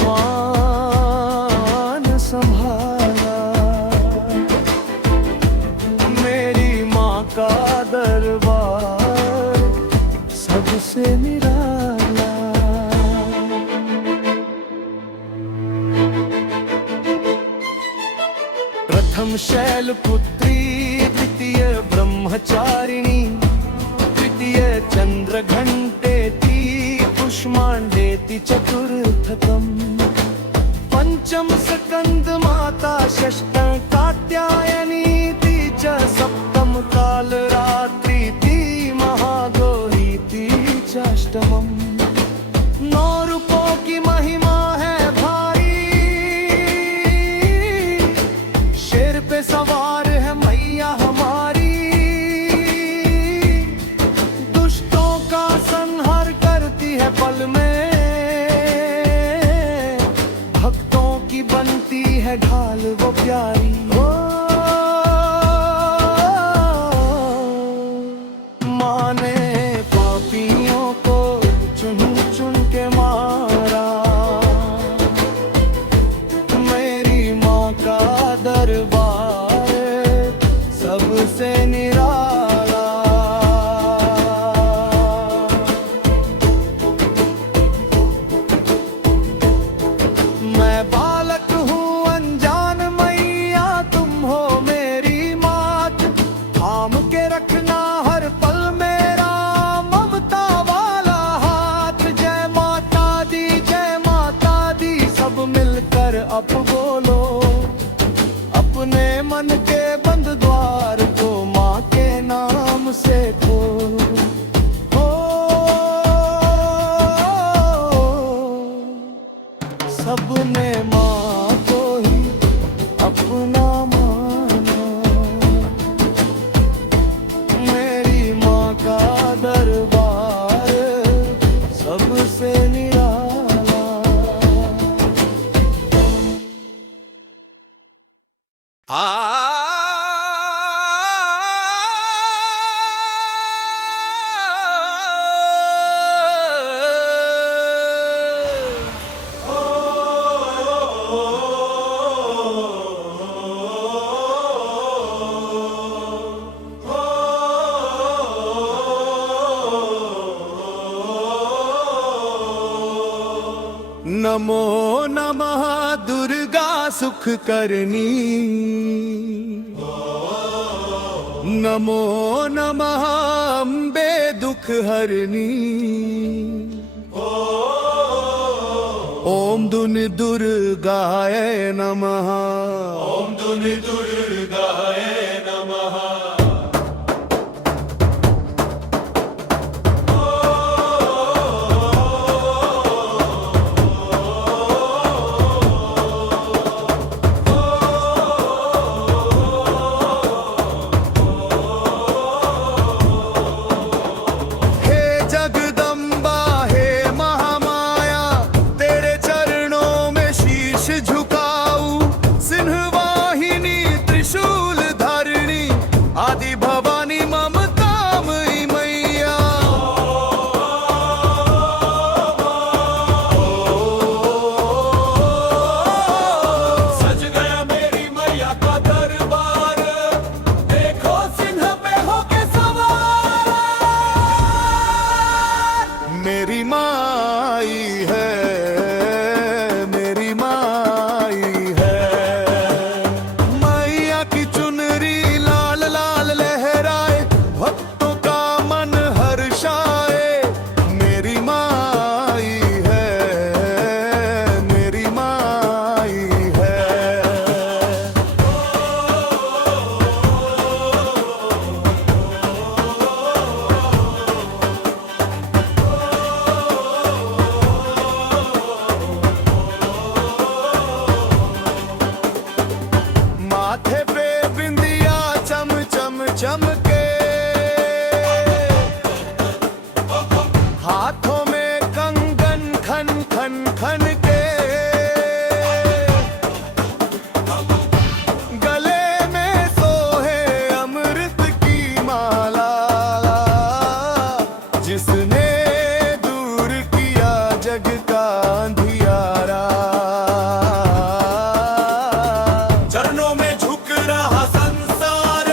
मान संभाला। मेरी माँ का दरबार सबसे निराला। प्रथम शैलपुत्री, द्वितीय ब्रह्मचारिणी, तृतीय चंद्रघंटेति, कुष्मांडेति चतुर्थकम्, पंचम स्कंद माता, षष्ठं कात्यायनीति च, सप्तम कालरात्रीति, महागौरीति चाष्टमम्। 9 रूपों की महिमा है भारी, शेर पे सवार है मैया हमारी। दुष्टों का संहार करती है पल में, नमो नमः दुर्गा सुख करनी, नमो नमः अम्बे दुख हरनी। ओम दुनि दुर्गाय नमः, ओम दुनि दुर्गाय नमः। मेरी माई है, मेरी माई है। मैया की चुनरी लाल लाल लहराए, भक्तों का मन हर्षाए। मेरी माई है, मेरी माई है। माथे पे बिंदिया चम चम चमके, हाथों में कंगन खन खन खन के, गले में सोहे अमृत की माला। जिसने दूर किया जग का अंधियारा, चरणों में झुक रहा संसार।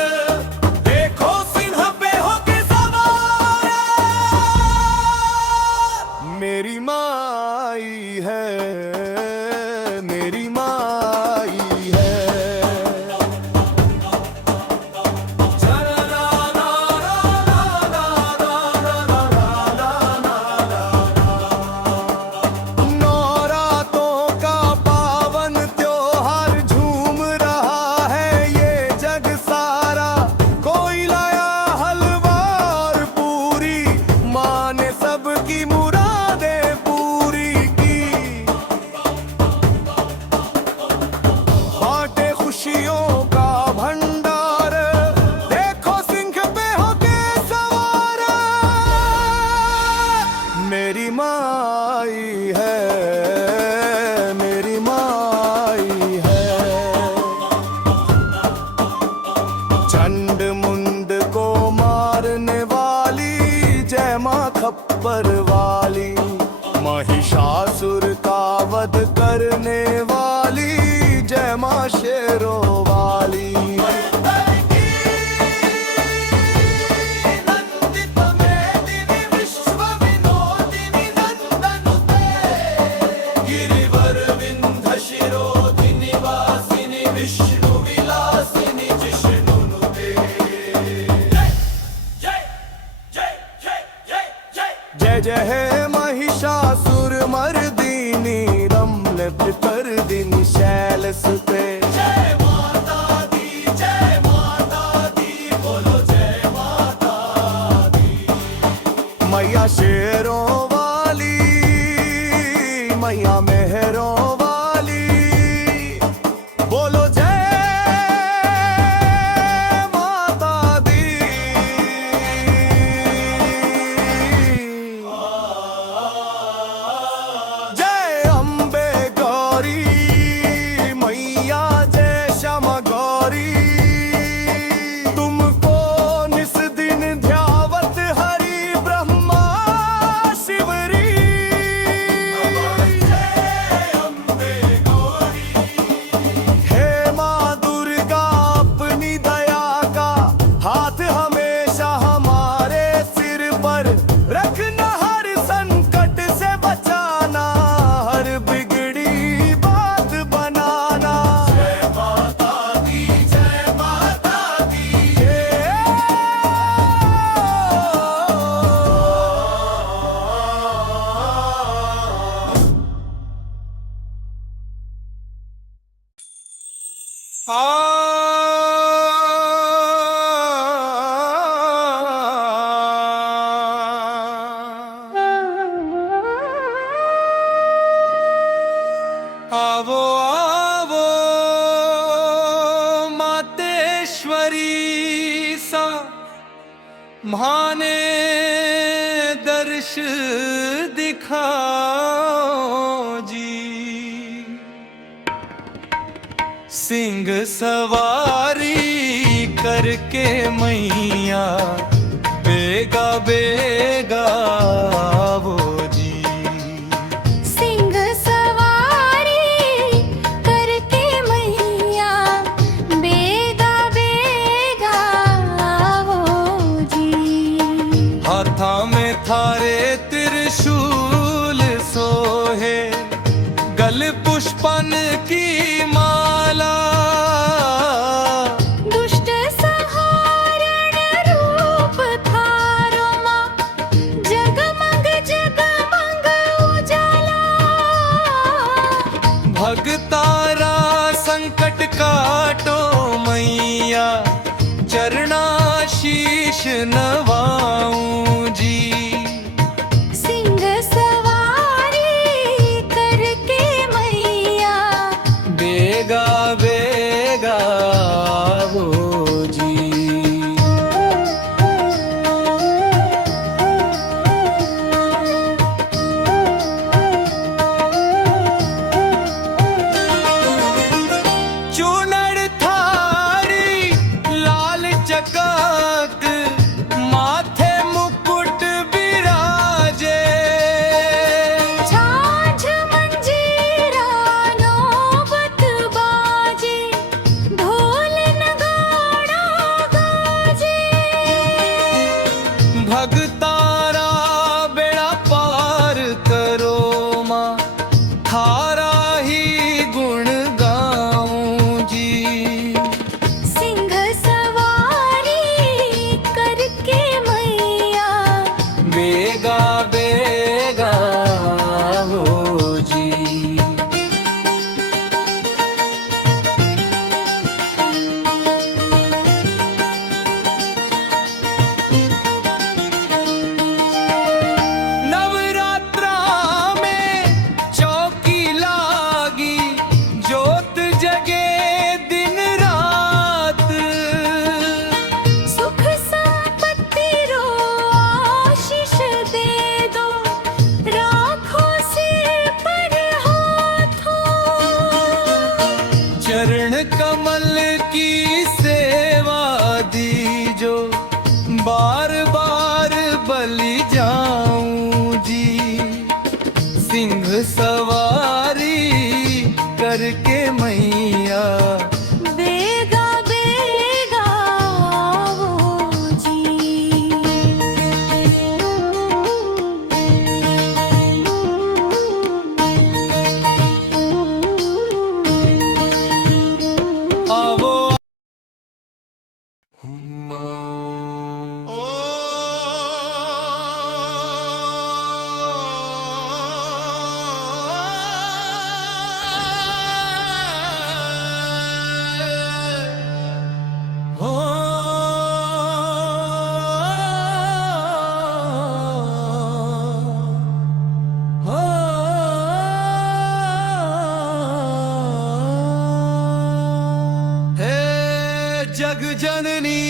देखो सिंह पे होके सवार। मेरी माई है, मेरी माई है। नौरातों का पावन त्योहार झूम रहा है ये जग सारा। कोई लाया हलवा और पूरी, माँ ने सबकी मुरादें पूरी की। बांटे खुशियों का भंडार, देखो सिंह पे होके सवार। मेरी माई है, मेरी माई है। चंड मुंड को मारने वाली, जय माँ खप्पर वाली। महिषासुर का वध करने वाली, जय माँ शेरों वाली। नंदित मेदिनी विश्व विनोदिनी नंदनुते, गिरिवर विंध्य शिरोधिनि वासिनि विष्णु विलासिनि जिष्णुनुते। जय जय हे महिषासुर मर्दिनी, रम्य विपर्दिनी शैलस पे। जय माता दी, जय माता दी, बोलो जय माता दी। मैया शेरों वाली, मैया मेहरों वाली, बोलो जय माता दी। जय अम्बे गौरी, मैया जय श्यामा गौरी। तुमको निस दिन ध्यावत हरि ब्रह्मा शिव माने दर्श दिखाओ जी, सिंह सवारी करके मैया बेगा बेगा वो जी। सिंह सवारी करके मैया बेगा बेगा वो जी। हाथा में थारे त्रिशूल सोहे, गल पुष्पन की माला, दुष्ट संहारण रूप थारो मां, जगमग जगमग उजाला। भगतारा संकट काटो मैया, चरणाशीष नवाऊं जी। सिंह सवारी करके मैया बेगा बेगा वो जी। चूनड़ थारी लाल चकाक, माथे मुकुट बिराजे, झांझ मंजीरा नौबत बाजे, ढोल नगाड़ा गाजे। भगतारा बेड़ा पार करो माँ, थारा ही गुण गाऊं जी। सिंह सवारी करके मैया बेगा बेगा हो जी। नवरात्रा में चौकी लागी, जोत जगे दिन रात, सुख संपत्ति रो आशीष दे दो, राखो सिर पर हाथों। चरण कमल की सेवा दीजो, बार बार बलि जाऊं जी। सिंह सवारी करके मैया बेगा बेगा वो जी। आवो। जग जननी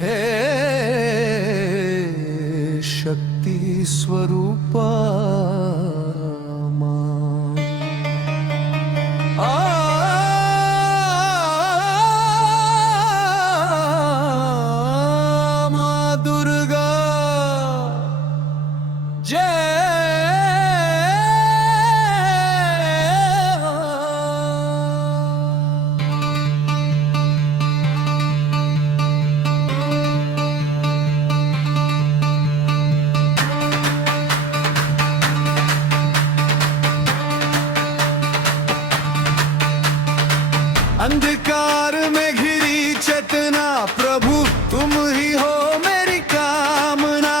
हे शक्ति स्वरूपा मां। मां दुर्गा जय। अंधकार में घिरी चेतना, प्रभु तुम ही हो मेरी कामना।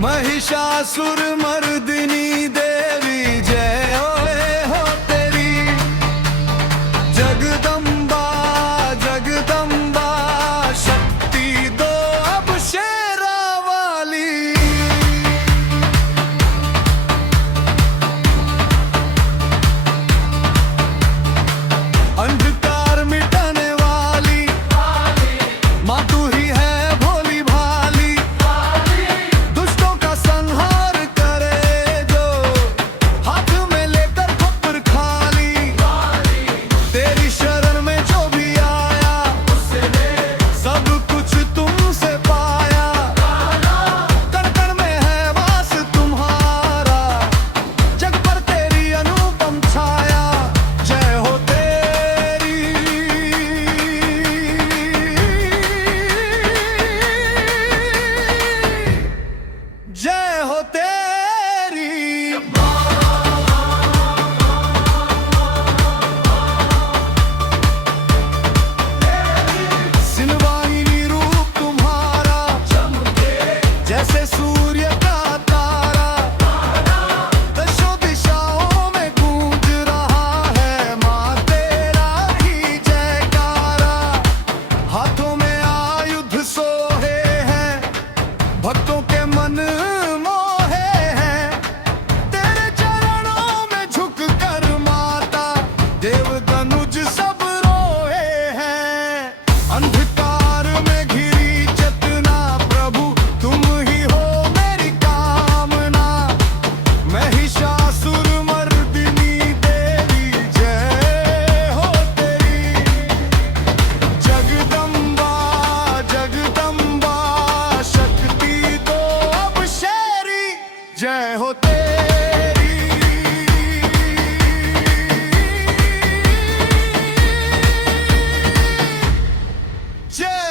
महिषासुर मर्दिनी देवी जय हो तेरी। जगदम्बा जगदम्बा शक्ति दो अब शेरा वाली। अंधकार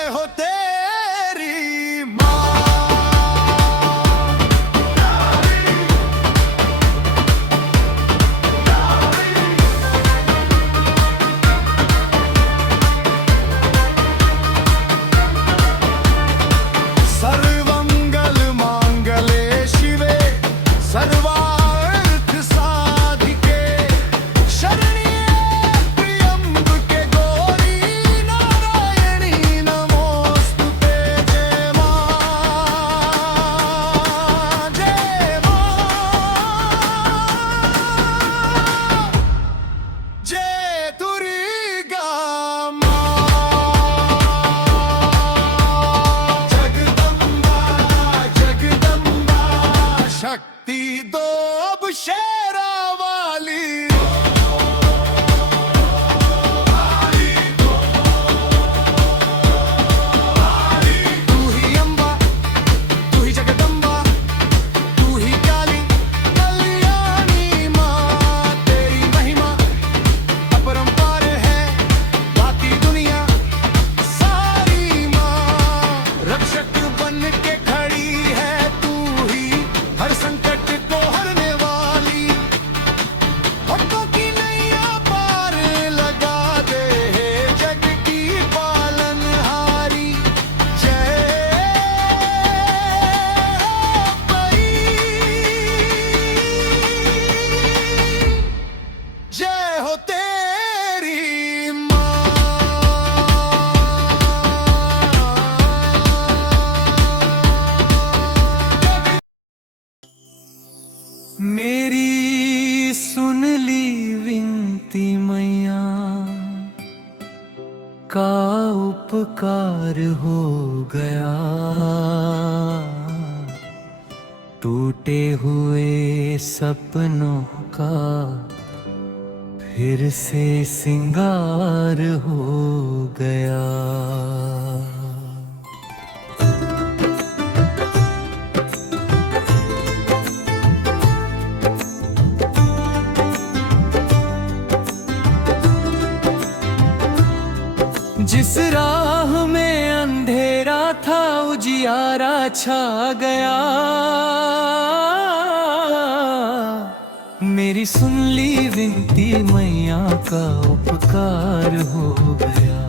हो तेरी माँ। सर्वमंगल मांगले शिवे सर्वार्थ साधिके शरण्ये त्र्यंबके गौरी नारायणी नमोस्तुते। जय माँ जय माँ जय दुर्गा माँ। जगदम्बा जगदम्बा शक्ति दो अब शेरा वाली। तू ही अम्बा तू ही जगदम्बा तू ही काली कल्याणी माँ। तेरी महिमा अपरंपार है बाकी दुनिया सारी माँ। रक्षक बन के खड़ी है तू ही हर संकट को हरने वाली। भक्तों की नैया पार लगा दे जग की पालनहारी। जय परी जय हो तेरी माँ। मेरी सुन ली विनती मैया का उपकार हो गया। टूटे हुए सपनों का फिर से सिंगार हो गया। जिस राह में अंधेरा था उजियारा छा गया। मेरी सुन ली विनती मैया का उपकार हो गया।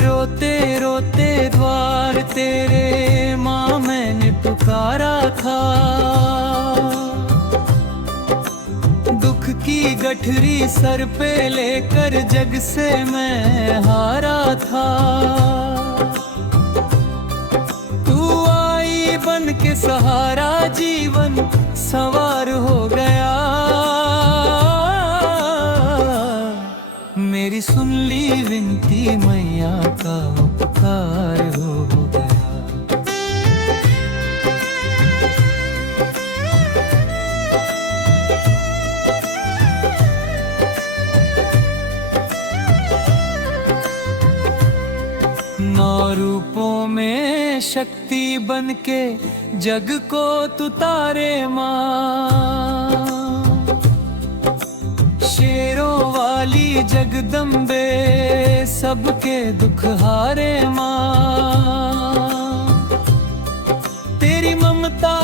रोते रोते द्वार तेरे माँ मैंने पुकारा था। दुख की गठरी सर पे लेकर जग से मैं हारा था। तू आई बन के सहारा जीवन सवार हो गया। मेरी सुन ली विनती मैया का उपकार हो गया। नौ रूपों में शक्ति बन के जग को तू तारे माँ। शेरों वाली जगदम्बे सबके दुख हारे माँ। तेरी ममता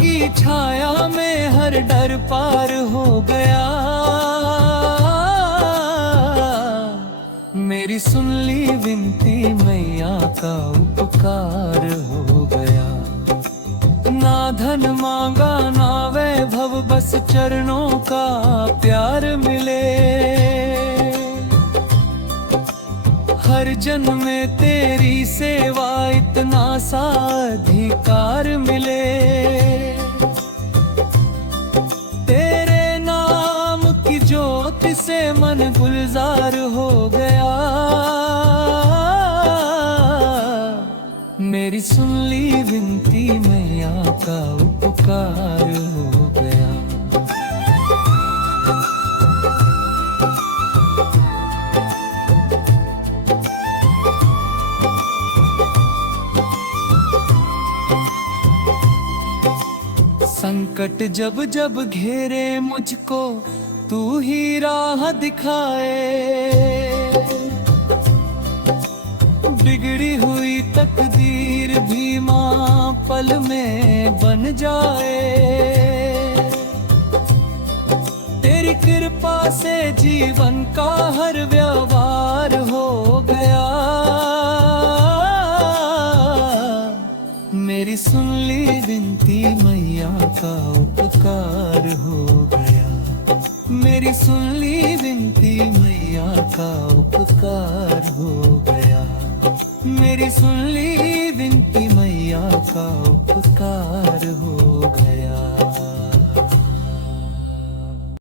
की छाया में हर डर पार हो गया। मेरी सुन ली विनती मैया का उपकार हो गया। ना धन मांगा ना वैभव बस चरणों का प्यार मिले। हर जन्म में तेरी सेवा इतना सा अधिकार मिले। तेरे नाम की ज्योति से मन गुलजार हो गया। मेरी सुन ली विनती मैया का उपकार हो गया। संकट जब जब घेरे मुझको तू ही राह दिखाए। बिगड़ी हुई तकदीर भी माँ पल में बन जाए। तेरी कृपा से जीवन का हर व्यवहार हो गया। मेरी सुन ली विनती मैया का उपकार हो गया। मेरी सुन ली विनती मैया का उपकार हो गया। मेरी सुन ली विनती मैया का उपकार हो गया।